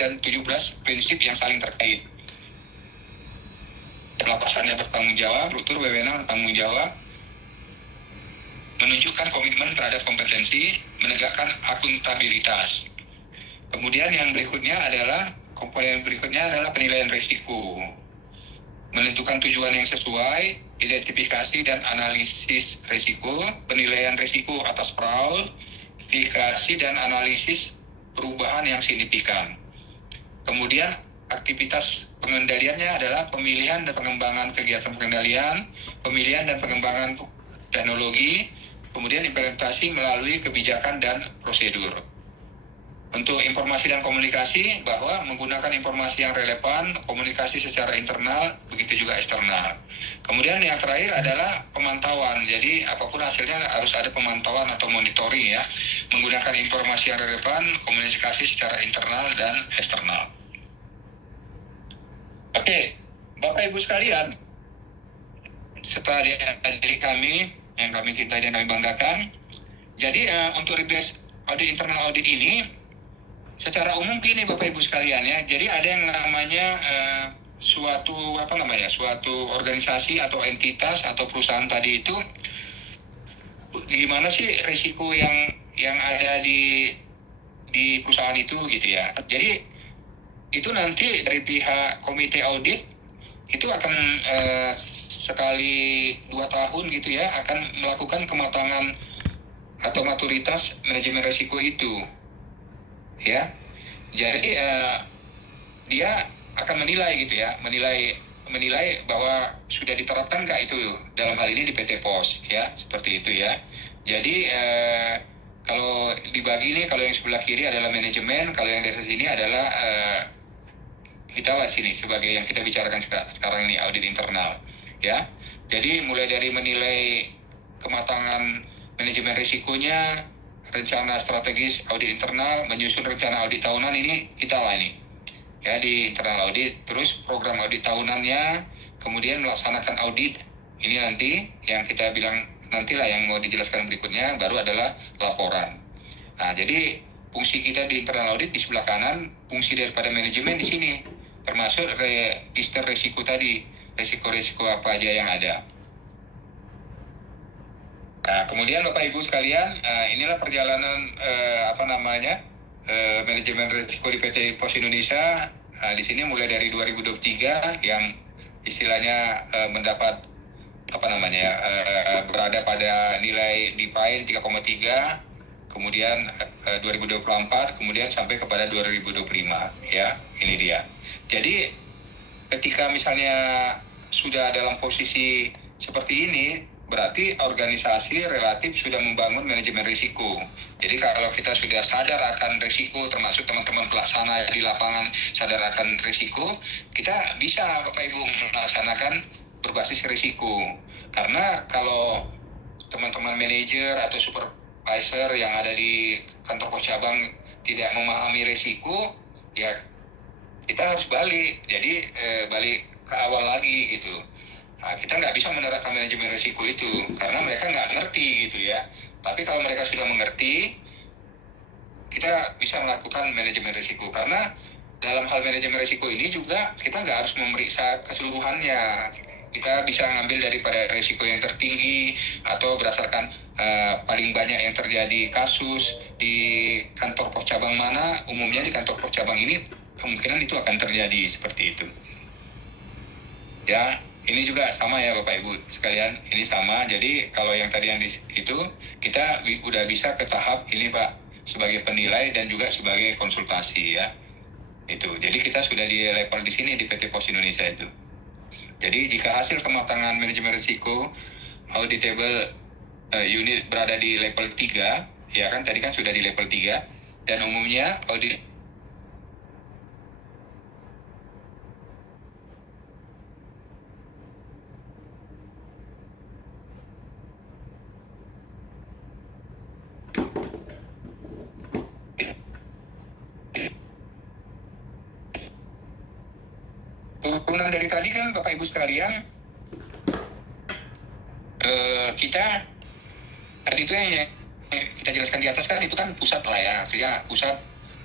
Dan 17 prinsip yang saling terkait. Pelapasannya bertanggung jawab, struktur wewenang tanggung jawab, menunjukkan komitmen terhadap kompetensi, menegakkan akuntabilitas. Kemudian yang berikutnya adalah komponen berikutnya adalah penilaian risiko. Menentukan tujuan yang sesuai, identifikasi dan analisis risiko, penilaian risiko atas fraud, verifikasi dan analisis perubahan yang signifikan. Kemudian aktivitas pengendaliannya adalah pemilihan dan pengembangan kegiatan pengendalian, pemilihan dan pengembangan teknologi, kemudian implementasi melalui kebijakan dan prosedur. Untuk informasi dan komunikasi, bahwa menggunakan informasi yang relevan, komunikasi secara internal, begitu juga eksternal. Kemudian yang terakhir adalah pemantauan. Jadi apapun hasilnya harus ada pemantauan atau monitoring ya. Menggunakan informasi yang relevan, komunikasi secara internal dan eksternal. Oke, Bapak Ibu sekalian, setelah adik kami, yang kami cintai dan kami banggakan, jadi untuk reverse audit internal audit ini, secara umum gini Bapak Ibu sekalian ya, jadi ada yang namanya suatu organisasi atau entitas atau perusahaan tadi itu, gimana sih risiko yang ada di perusahaan itu gitu ya. Jadi itu nanti dari pihak komite audit itu akan sekali 2 tahun gitu ya, akan melakukan kematangan atau maturitas manajemen risiko itu ya. Jadi dia akan menilai gitu ya, menilai bahwa sudah diterapkan nggak itu dalam hal ini di PT Pos ya, seperti itu ya. Jadi kalau dibagi ini, kalau yang sebelah kiri adalah manajemen, kalau yang di atas sini adalah kita lah sini sebagai yang kita bicarakan sekarang ini, audit internal ya. Jadi mulai dari menilai kematangan manajemen risikonya, rencana strategis audit internal, menyusun rencana audit tahunan, ini kita lah ini ya di internal audit. Terus program audit tahunannya, kemudian melaksanakan audit, ini nanti yang kita bilang nantilah yang mau dijelaskan berikutnya, baru adalah laporan. Nah, jadi fungsi kita di internal audit di sebelah kanan, fungsi daripada manajemen di sini, termasuk register risiko tadi, risiko-risiko apa aja yang ada. Nah, kemudian Bapak Ibu sekalian, inilah perjalanan manajemen risiko di PT Pos Indonesia. Di sini mulai dari 2023 yang istilahnya mendapat berada pada nilai DPI 3,3, kemudian 2024, kemudian sampai kepada 2025 ya, ini dia. Jadi ketika misalnya sudah dalam posisi seperti ini, berarti organisasi relatif sudah membangun manajemen risiko. Jadi kalau kita sudah sadar akan risiko, termasuk teman-teman pelaksana di lapangan sadar akan risiko, kita bisa Bapak Ibu melaksanakan berbasis risiko. Karena kalau teman-teman manajer atau supervisor yang ada di kantor pos cabang tidak memahami risiko, ya kita harus balik. Jadi balik ke awal lagi gitu. Nah, kita nggak bisa menerapkan manajemen risiko itu karena mereka nggak ngerti gitu ya. Tapi kalau mereka sudah mengerti, kita bisa melakukan manajemen risiko. Karena dalam hal manajemen risiko ini juga kita nggak harus memeriksa keseluruhannya. Kita bisa ngambil daripada risiko yang tertinggi atau berdasarkan paling banyak yang terjadi kasus di kantor pos cabang mana. Umumnya di kantor pos cabang ini kemungkinan itu akan terjadi seperti itu. Ya. Ini juga sama ya Bapak Ibu sekalian, ini sama. Jadi kalau yang tadi yang itu kita udah bisa ke tahap ini Pak, sebagai penilai dan juga sebagai konsultasi ya. Itu. Jadi kita sudah di level di sini di PT Pos Indonesia itu. Jadi jika hasil kematangan manajemen risiko auditable unit berada di level 3, ya kan tadi kan sudah di level 3, dan umumnya audit turunan dari tadi kan Bapak Ibu sekalian, kita tadi itu yang kita jelaskan di atas kan itu kan pusat lah ya, artinya pusat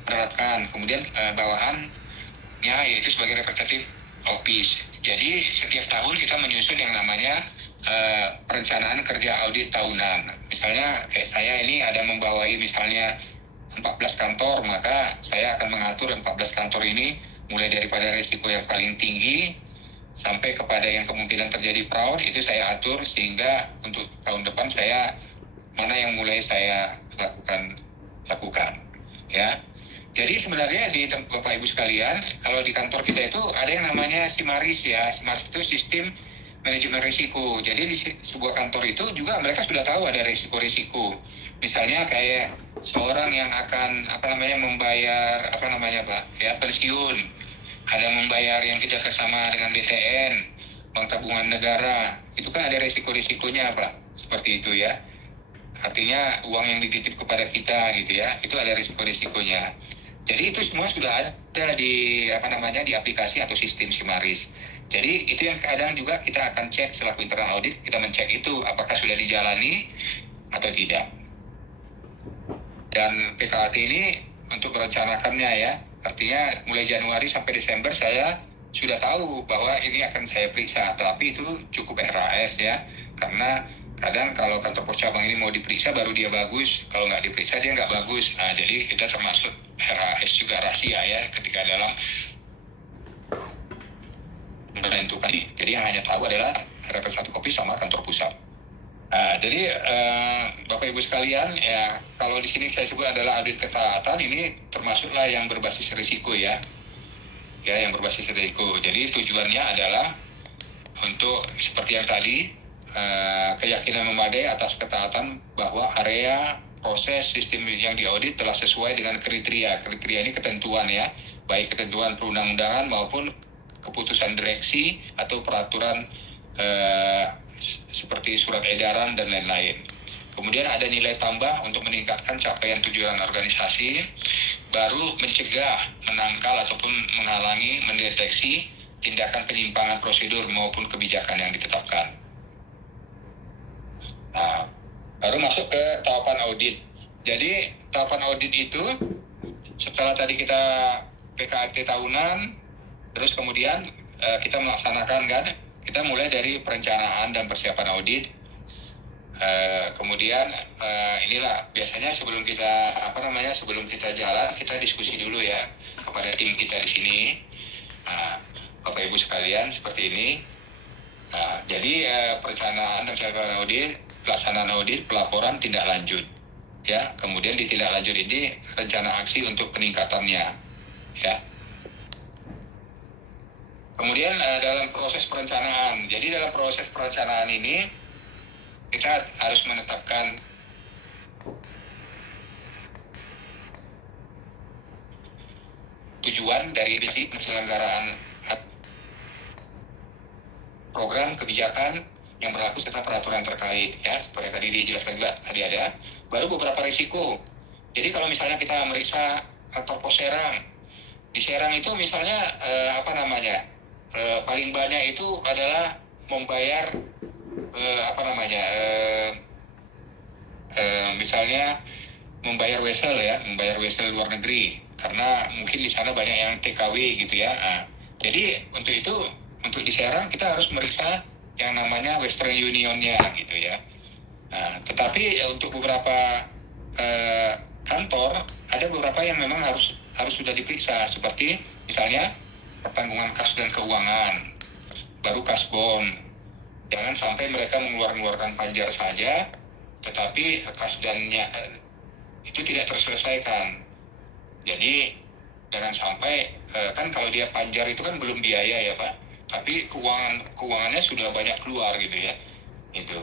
menerapkan, kemudian bawahannya yaitu sebagai representative office. Jadi setiap tahun kita menyusun yang namanya perencanaan kerja audit tahunan. Misalnya kayak saya ini ada membawai misalnya 14 kantor, maka saya akan mengatur 14 kantor ini mulai daripada risiko yang paling tinggi sampai kepada yang kemungkinan terjadi fraud, itu saya atur sehingga untuk tahun depan saya mana yang mulai saya lakukan ya. Jadi sebenarnya di Bapak Ibu sekalian, kalau di kantor kita itu ada yang namanya SIMARIS ya. SIMARIS itu sistem manajemen risiko. Jadi di sebuah kantor itu juga mereka sudah tahu ada risiko-risiko. Misalnya kayak seorang yang akan membayar Pak ya, pensiun, ada membayar yang tidak bersama dengan BTN, Bank Tabungan Negara, itu kan ada risiko-risikonya Pak, seperti itu ya. Artinya uang yang dititip kepada kita gitu ya, itu ada risiko-risikonya. Jadi itu semua sudah ada di di aplikasi atau sistem SIMARIS. Jadi itu yang kadang juga kita akan cek selaku internal audit, kita mencek itu apakah sudah dijalani atau tidak. Dan PKAT ini untuk merencanakannya ya, artinya mulai Januari sampai Desember saya sudah tahu bahwa ini akan saya periksa, tapi itu cukup RAS ya, karena kadang kalau kantor pos cabang ini mau diperiksa baru dia bagus, kalau nggak diperiksa dia nggak bagus. Nah, jadi kita termasuk RAS juga rahasia ya ketika dalam menentukan ini. Jadi yang hanya tahu adalah RP 1 kopi sama kantor pusat. Nah, jadi Bapak Ibu sekalian ya, kalau di sini saya sebut adalah audit ketaatan, ini termasuklah yang berbasis risiko ya, yang berbasis risiko. Jadi tujuannya adalah untuk seperti yang tadi, keyakinan memadai atas ketaatan bahwa area proses sistem yang diaudit telah sesuai dengan kriteria. Kriteria ini ketentuan ya, baik ketentuan perundang-undangan maupun keputusan direksi atau peraturan seperti surat edaran dan lain-lain. Kemudian ada nilai tambah untuk meningkatkan capaian tujuan organisasi, baru mencegah, menangkal ataupun menghalangi, mendeteksi tindakan penyimpangan prosedur maupun kebijakan yang ditetapkan. Nah, baru masuk ke tahapan audit. Jadi tahapan audit itu setelah tadi kita PKAT tahunan, terus kemudian kita melaksanakan kan, kita mulai dari perencanaan dan persiapan audit. Kemudian inilah biasanya sebelum kita jalan, kita diskusi dulu ya kepada tim kita di sini. Nah, Bapak Ibu sekalian seperti ini. Nah, jadi perencanaan dan persiapan audit, pelaksanaan audit, pelaporan, tindak lanjut ya. Kemudian di tindak lanjut ini rencana aksi untuk peningkatannya ya. Kemudian dalam proses perencanaan, jadi dalam proses perencanaan ini kita harus menetapkan tujuan dari penyelenggaraan program kebijakan yang berlaku serta peraturan terkait ya, seperti tadi dijelaskan juga tadi ada. Baru beberapa risiko. Jadi kalau misalnya kita meriksa kantor pos Serang, di Serang itu misalnya paling banyak itu adalah membayar misalnya membayar wesel luar negeri, karena mungkin di sana banyak yang TKW gitu ya. Nah, jadi untuk di Serang kita harus meriksa yang namanya Western Unionnya gitu ya. Nah, tetapi untuk beberapa kantor ada beberapa yang memang harus sudah diperiksa, seperti misalnya pertanggungan kas dan keuangan, baru kasbon. Jangan sampai mereka mengeluarkan panjar saja, tetapi kas dannya itu tidak terselesaikan. Jadi jangan sampai kan kalau dia panjar itu kan belum biaya ya Pak, tapi keuangannya sudah banyak keluar gitu ya. Itu.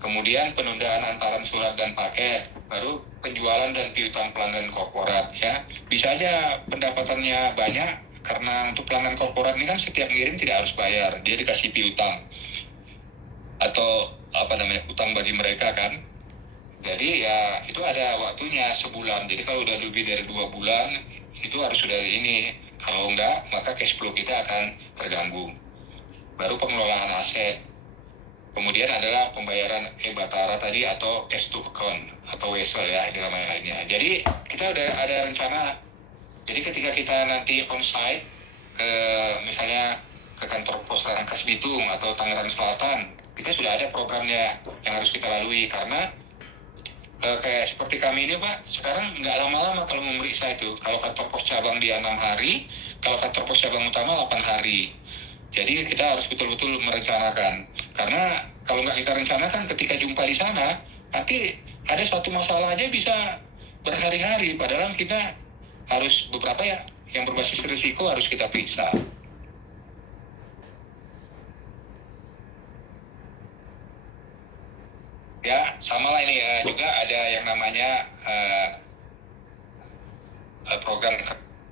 Kemudian penundaan antaran surat dan paket, baru penjualan dan piutang pelanggan korporat ya. Bisa aja pendapatannya banyak, karena untuk pelanggan korporat ini kan setiap ngirim tidak harus bayar, dia dikasih piutang atau utang bagi mereka kan. Jadi ya itu ada waktunya sebulan. Jadi kalau udah lebih dari 2 bulan itu harus sudah ini. Kalau enggak maka cash flow kita akan terganggu. Baru pengelolaan aset. Kemudian adalah pembayaran batara tadi atau cash to account atau wesel ya itu namanya lainnya. Jadi kita udah ada rencana. Jadi ketika kita nanti onsite misalnya ke kantor pos Rangkas Bitung atau Tangerang Selatan, kita sudah ada programnya yang harus kita lalui, karena kayak seperti kami ini Pak, sekarang nggak lama-lama kalau memeriksa itu. Kalau kantor pos cabang dia 6 hari, kalau kantor pos cabang utama 8 hari. Jadi kita harus betul-betul merencanakan. Karena kalau nggak kita rencanakan ketika jumpa di sana, nanti ada satu masalah aja bisa berhari-hari. Padahal kita harus beberapa ya yang berbasis risiko harus kita periksa. Ya, sama lah ini juga ada yang namanya program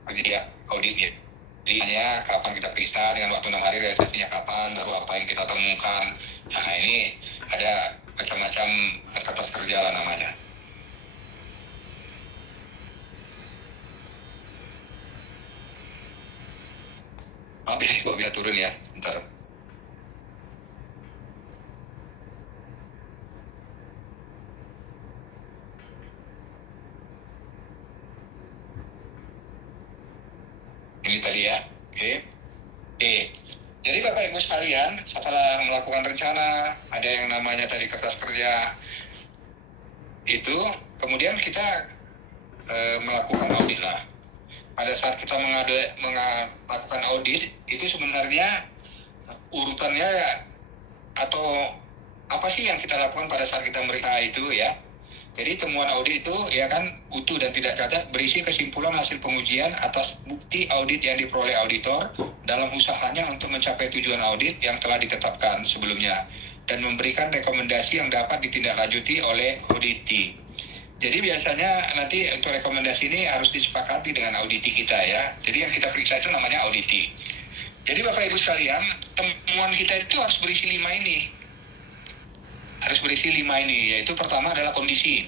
kerja audit ya. Jadi hanya kapan kita periksa dengan waktu 6 hari, realisasinya kapan, baru apa yang kita temukan. Nah ini ada macam-macam kertas kerja lah namanya. Maaf ya, kok bisa turun ya, bentar. Ini tadi ya, oke. Jadi Bapak Ibu sekalian, setelah melakukan rencana, ada yang namanya tadi kertas kerja, itu kemudian kita melakukan audit lah. Pada saat kita melakukan audit, itu sebenarnya urutannya atau apa sih yang kita lakukan pada saat kita meriksa itu ya. Jadi temuan audit itu ya kan utuh dan tidak cacat, berisi kesimpulan hasil pengujian atas bukti audit yang diperoleh auditor dalam usahanya untuk mencapai tujuan audit yang telah ditetapkan sebelumnya dan memberikan rekomendasi yang dapat ditindaklanjuti oleh auditi. Jadi biasanya nanti untuk rekomendasi ini harus disepakati dengan auditi kita ya. Jadi yang kita periksa itu namanya auditi. Jadi Bapak Ibu sekalian, temuan kita itu harus berisi 5 ini. Harus berisi 5 ini, yaitu pertama adalah kondisi.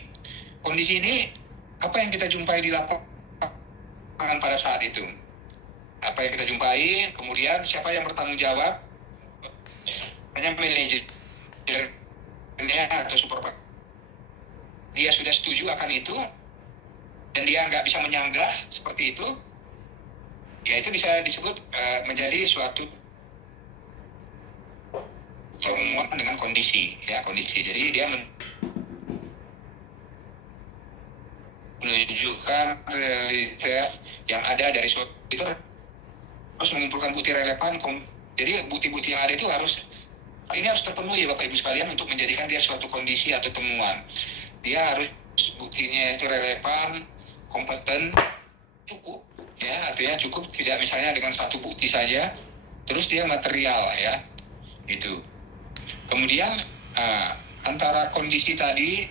Kondisi ini apa yang kita jumpai di lapangan pada saat itu. Apa yang kita jumpai, kemudian siapa yang bertanggung jawab, hanya manajernya atau supervisor. Dia sudah setuju akan itu, dan dia nggak bisa menyanggah seperti itu, ya itu bisa disebut menjadi suatu temuan dengan kondisi ya, kondisi. Jadi dia menunjukkan realitas yang ada dari suatu itu, harus mengumpulkan bukti relevan. Jadi bukti-bukti yang ada itu harus terpenuhi Bapak Ibu sekalian untuk menjadikan dia suatu kondisi atau temuan. Dia harus buktinya itu relevan, kompeten, cukup ya, artinya cukup, tidak misalnya dengan satu bukti saja terus dia material ya gitu. Kemudian antara kondisi tadi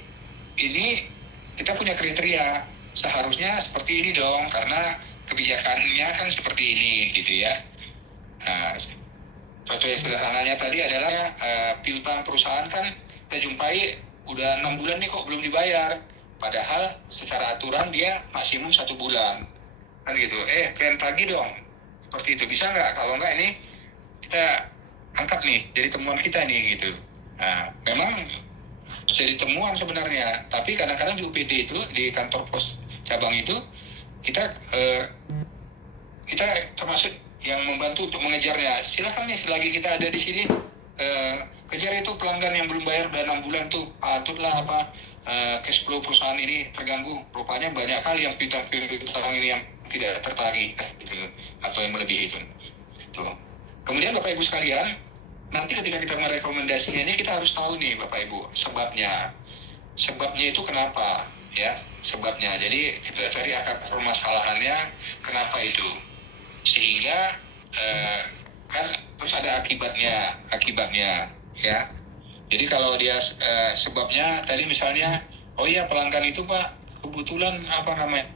ini kita punya kriteria, seharusnya seperti ini dong karena kebijakannya kan seperti ini gitu ya. Contoh yang sederhananya tadi adalah piutang perusahaan kan kita jumpai udah 6 bulan nih kok belum dibayar, padahal secara aturan dia maksimum 1 bulan kan gitu. Kalian tagih dong, seperti itu bisa nggak? Kalau nggak ini kita angkat nih jadi temuan kita nih gitu. Nah, memang jadi temuan sebenarnya, tapi kadang-kadang di UPT itu, di kantor pos cabang itu kita termasuk yang membantu untuk mengejarnya. Silakan nih selagi kita ada di sini kejar itu pelanggan yang belum bayar udah 6 bulan tuh, patutlah cash flow perusahaan ini terganggu. Rupanya banyak kali yang piutang ini yang tidak tertagih gitu, atau yang melebihi itu. Tuh. Kemudian Bapak Ibu sekalian, nanti ketika kita merekomendasinya ini kita harus tahu nih Bapak Ibu sebabnya itu kenapa ya, sebabnya. Jadi kita cari akar permasalahannya kenapa itu, sehingga kan terus ada akibatnya ya. Jadi kalau dia sebabnya tadi misalnya, oh iya pelanggan itu Pak kebetulan apa namanya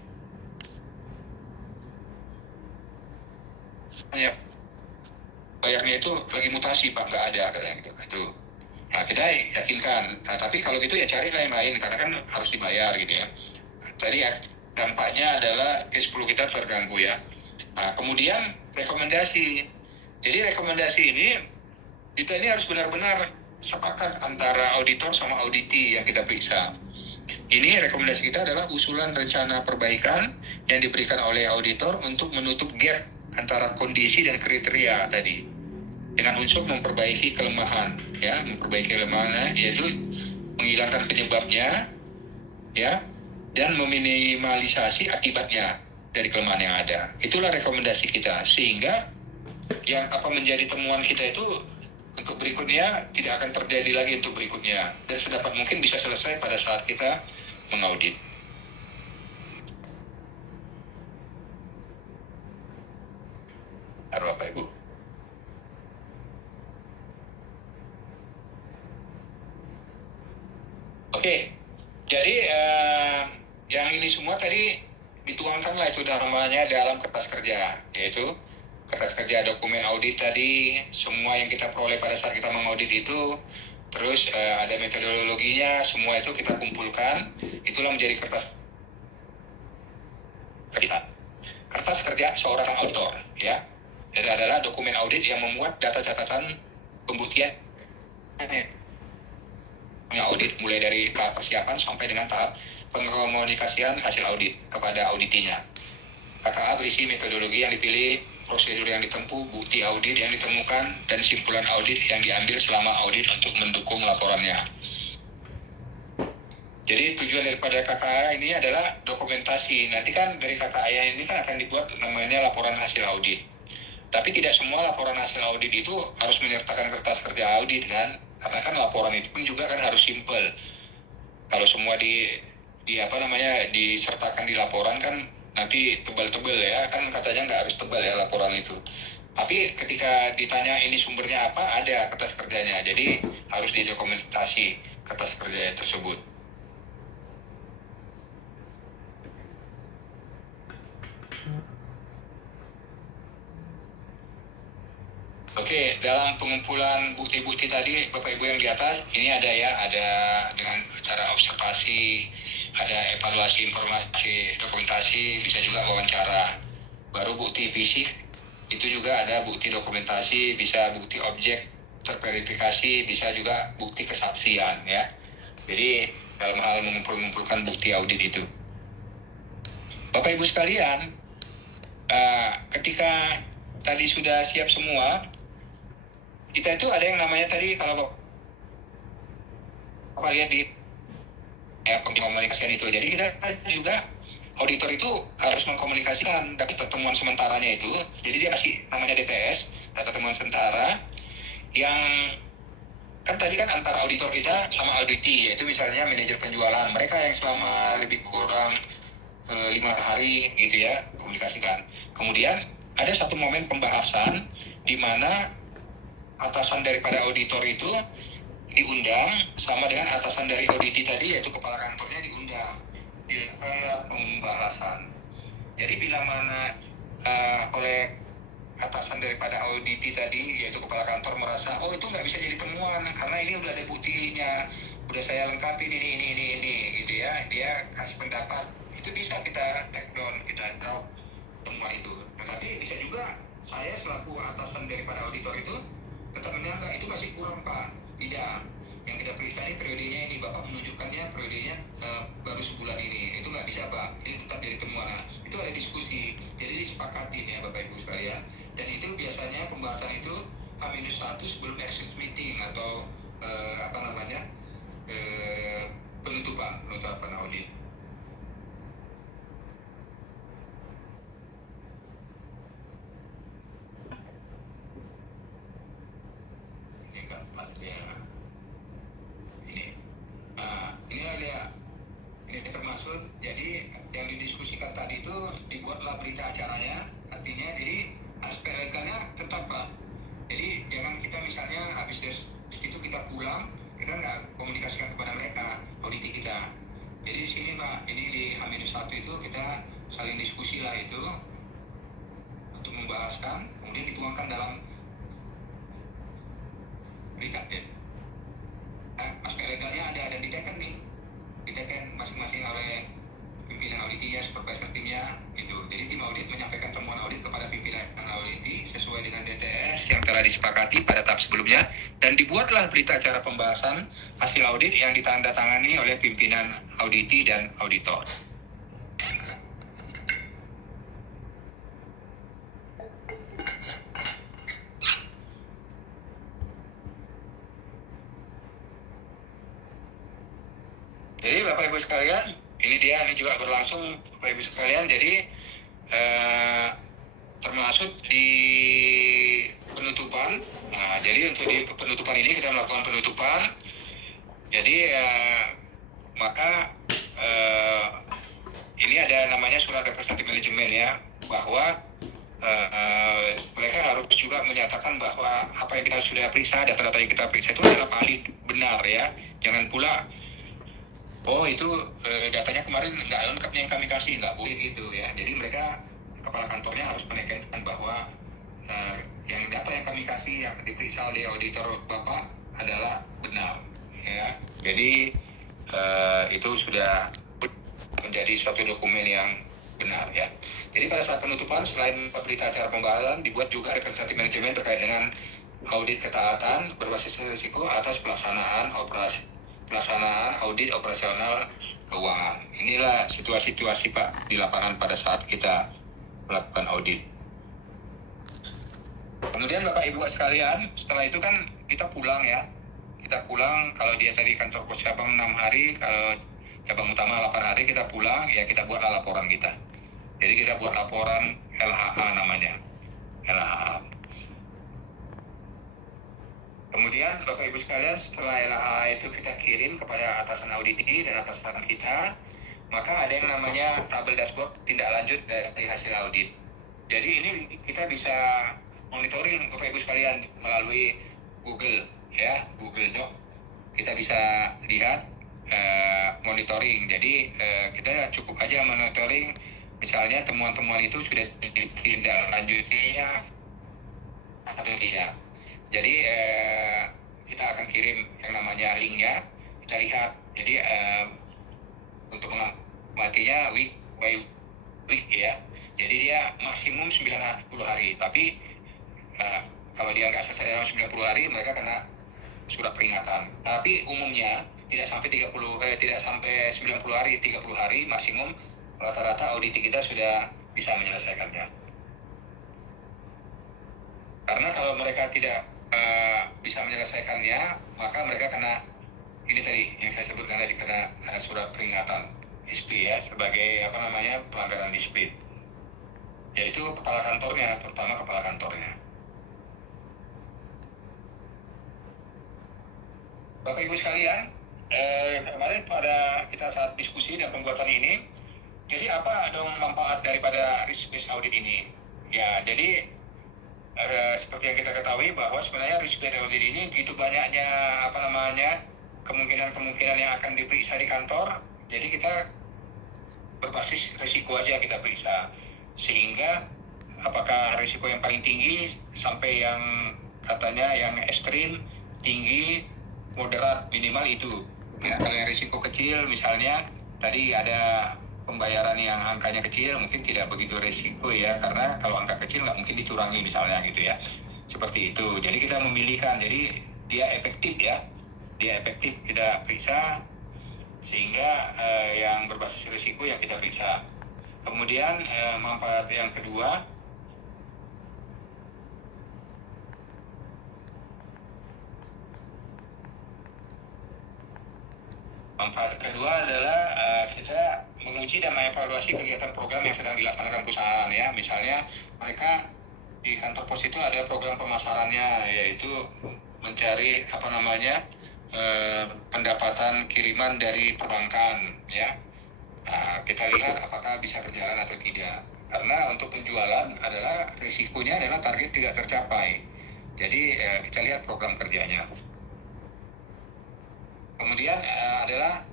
bayarnya itu lagi mutasi Pak, nggak ada katanya gitu. Itu nah kita yakinkan. Nah, tapi kalau gitu ya cari yang lain karena kan harus dibayar gitu ya. Tadi dampaknya adalah cash flow kita terganggu ya. Nah kemudian rekomendasi. Jadi rekomendasi ini kita ini harus benar-benar sepakat antara auditor sama auditi yang kita periksa. Ini rekomendasi kita adalah usulan rencana perbaikan yang diberikan oleh auditor untuk menutup gap antara kondisi dan kriteria tadi dengan unsur memperbaiki kelemahan ya, yaitu menghilangkan penyebabnya ya, dan meminimalisasi akibatnya. dari kelemahan yang ada. Itulah rekomendasi kita, sehingga yang apa menjadi temuan kita itu untuk berikutnya tidak akan terjadi lagi untuk berikutnya, dan sedapat mungkin bisa selesai pada saat kita mengaudit. Bapak Ibu. Oke, jadi yang ini semua tadi dituangkanlah itu namanya dalam kertas kerja, yaitu kertas kerja dokumen audit tadi, semua yang kita peroleh pada saat kita mengaudit itu, terus ada metodologinya, semua itu kita kumpulkan, itulah menjadi kertas kerja. Kertas kerja seorang auditor, ya. Jadi adalah dokumen audit yang memuat data catatan pembuktian audit, mulai dari tahap persiapan sampai dengan tahap pengkomunikasian hasil audit kepada auditinya. KKA berisi metodologi yang dipilih, prosedur yang ditempuh, bukti audit yang ditemukan, dan simpulan audit yang diambil selama audit untuk mendukung laporannya. Jadi tujuan daripada KKA ini adalah dokumentasi. Nanti kan dari KKA ini kan akan dibuat namanya laporan hasil audit. Tapi tidak semua laporan hasil audit itu harus menyertakan kertas kerja audit kan? Karena kan laporan itu pun juga kan harus simple. Kalau semua disertakan di laporan kan nanti tebal-tebal ya, kan katanya nggak harus tebal ya laporan itu. Tapi ketika ditanya ini sumbernya apa, ada kertas kerjanya. Jadi harus didokumentasi kertas kerja tersebut. Oke, dalam pengumpulan bukti-bukti tadi, Bapak Ibu yang di atas, ini ada dengan cara observasi, ada evaluasi informasi, dokumentasi, bisa juga wawancara. Baru bukti fisik, itu juga ada bukti dokumentasi, bisa bukti objek terverifikasi, bisa juga bukti kesaksian, ya. Jadi, dalam hal mengumpulkan bukti audit itu. Bapak Ibu sekalian, ketika tadi sudah siap semua, kita itu ada yang namanya tadi, kalau Bapak lihat di pengkomunikasian itu. Jadi kita juga, auditor itu harus mengkomunikasikan dari pertemuan sementaranya itu. Jadi dia kasih namanya DTS, data temuan sementara, yang kan tadi kan antara auditor kita sama auditi, yaitu misalnya manajer penjualan, mereka yang selama lebih kurang 5 hari gitu ya, komunikasikan. Kemudian ada satu momen pembahasan di mana atasan daripada auditor itu diundang sama dengan atasan dari auditi tadi, yaitu kepala kantornya diundang di pembahasan. Jadi bila mana oleh atasan daripada auditi tadi, yaitu kepala kantor, merasa itu nggak bisa jadi temuan karena ini udah ada buktinya, udah saya lengkapi ini gitu ya, dia kasih pendapat, itu bisa kita take down, kita drop temuan itu. Tetapi bisa juga saya selaku atasan daripada auditor itu tetap menyangka itu masih kurang Pak. Tidak, yang kita periksa ini periodenya ini, Bapak menunjukkannya periodenya baru sebulan ini, itu nggak bisa Pak, ini tetap jadi temuan. Nah, itu ada diskusi, jadi disepakatin ya Bapak Ibu sekalian. Dan itu biasanya pembahasan itu H-1 sebelum exit meeting atau penutupan audit. Ini keempatnya. Ini termasuk, jadi yang didiskusikan tadi itu dibuatlah berita acaranya, artinya jadi aspek legalnya tetap Pak. Jadi jangan kita misalnya habis itu kita pulang, kita nggak komunikasikan kepada mereka, auditi kita. Jadi di sini Pak, ini di H-1 itu kita saling diskusi lah itu untuk membahaskan, kemudian dituangkan dalam berita. Aspek legalnya ada diteken nih, diteken masing-masing oleh pimpinan auditinya, supervisor timnya itu. Jadi tim audit menyampaikan temuan audit kepada pimpinan auditi sesuai dengan DTS yang telah disepakati pada tahap sebelumnya, dan dibuatlah berita acara pembahasan hasil audit yang ditandatangani oleh pimpinan auditi dan auditor. Jadi Bapak Ibu sekalian, ini juga berlangsung Bapak Ibu sekalian. Jadi eh, termasuk di penutupan. Nah, jadi untuk di penutupan ini kita melakukan penutupan. Jadi maka ini ada namanya surat representatif manajemen ya, bahwa mereka harus juga menyatakan bahwa apa yang kita sudah periksa, data-data yang kita periksa itu adalah valid, benar ya. Jangan pula, oh itu datanya kemarin nggak lengkap yang kami kasih, nggak boleh gitu ya. Jadi mereka, kepala kantornya harus menekankan bahwa yang data yang kami kasih, yang diperiksa oleh auditor Bapak adalah benar ya. Jadi itu sudah menjadi suatu dokumen yang benar ya. Jadi pada saat penutupan, selain berita acara pembahasan, dibuat juga representatif manajemen terkait dengan audit ketaatan berbasis risiko atas pelaksanaan audit operasional keuangan. Inilah situasi Pak di lapangan pada saat kita melakukan audit. Kemudian Bapak Ibu sekalian, setelah itu kan kita pulang ya. Kita pulang, kalau dia tadi kantor pos cabang 6 hari, kalau cabang utama 8 hari, kita pulang, ya kita buatlah laporan kita. Jadi kita buat laporan LHA namanya. LHA. Kemudian Bapak Ibu sekalian, setelah LHA itu kita kirim kepada atasan audit ini dan atasan kita, maka ada yang namanya tabel dashboard tindak lanjut dari hasil audit. Jadi ini kita bisa monitoring Bapak Ibu sekalian melalui Google ya, Google Doc. Kita bisa lihat monitoring. Jadi kita cukup aja monitoring, misalnya temuan-temuan itu sudah ditindaklanjutinya atau tidak. Jadi kita akan kirim yang namanya linknya, kita lihat. Jadi untuk mengamatinya week by week ya. Jadi dia maksimum 90 hari. Tapi kalau dia nggak selesai dalam 90 hari, mereka kena surat peringatan. Tapi umumnya tidak sampai 90 hari, 30 hari maksimum rata-rata audit kita sudah bisa menyelesaikannya. Karena kalau mereka tidak bisa menyelesaikannya, maka mereka kena ini tadi yang saya sebutkan tadi, kena ada surat peringatan SP ya, sebagai pelanggaran disiplin, yaitu kepala kantornya, terutama kepala kantornya. Bapak Ibu sekalian, kemarin pada kita saat diskusi dan pembuatan ini, jadi apa dong manfaat daripada risk-based audit ini? Ya, jadi seperti yang kita ketahui bahwa sebenarnya risk-based audit ini begitu banyaknya kemungkinan-kemungkinan yang akan diperiksa di kantor. Jadi kita berbasis risiko aja kita periksa, sehingga apakah risiko yang paling tinggi sampai yang katanya yang ekstrim, tinggi, moderat, minimal itu ya. Kalau yang risiko kecil misalnya tadi ada pembayaran yang angkanya kecil, mungkin tidak begitu risiko ya, karena kalau angka kecil nggak mungkin dicurangi misalnya gitu ya, seperti itu. Jadi kita memilihkan, jadi dia efektif ya, dia efektif kita periksa, sehingga yang berbasis risiko yang kita periksa. Kemudian manfaat yang kedua, adalah kita menguji dan mengevaluasi kegiatan program yang sedang dilaksanakan perusahaan ya. Misalnya mereka di kantor pos itu ada program pemasarannya, yaitu mencari pendapatan kiriman dari perbankan ya. Nah, kita lihat apakah bisa berjalan atau tidak. Karena untuk penjualan adalah risikonya adalah target tidak tercapai. Jadi kita lihat program kerjanya. Kemudian adalah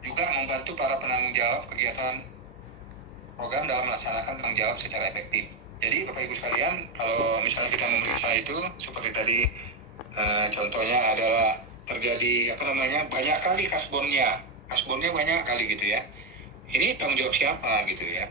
juga membantu para penanggung jawab kegiatan program dalam melaksanakan tanggung jawab secara efektif. Jadi Bapak Ibu sekalian, kalau misalnya kita memeriksa itu seperti tadi contohnya adalah terjadi banyak kali kasbonnya banyak kali gitu ya. Ini tanggung jawab siapa gitu ya.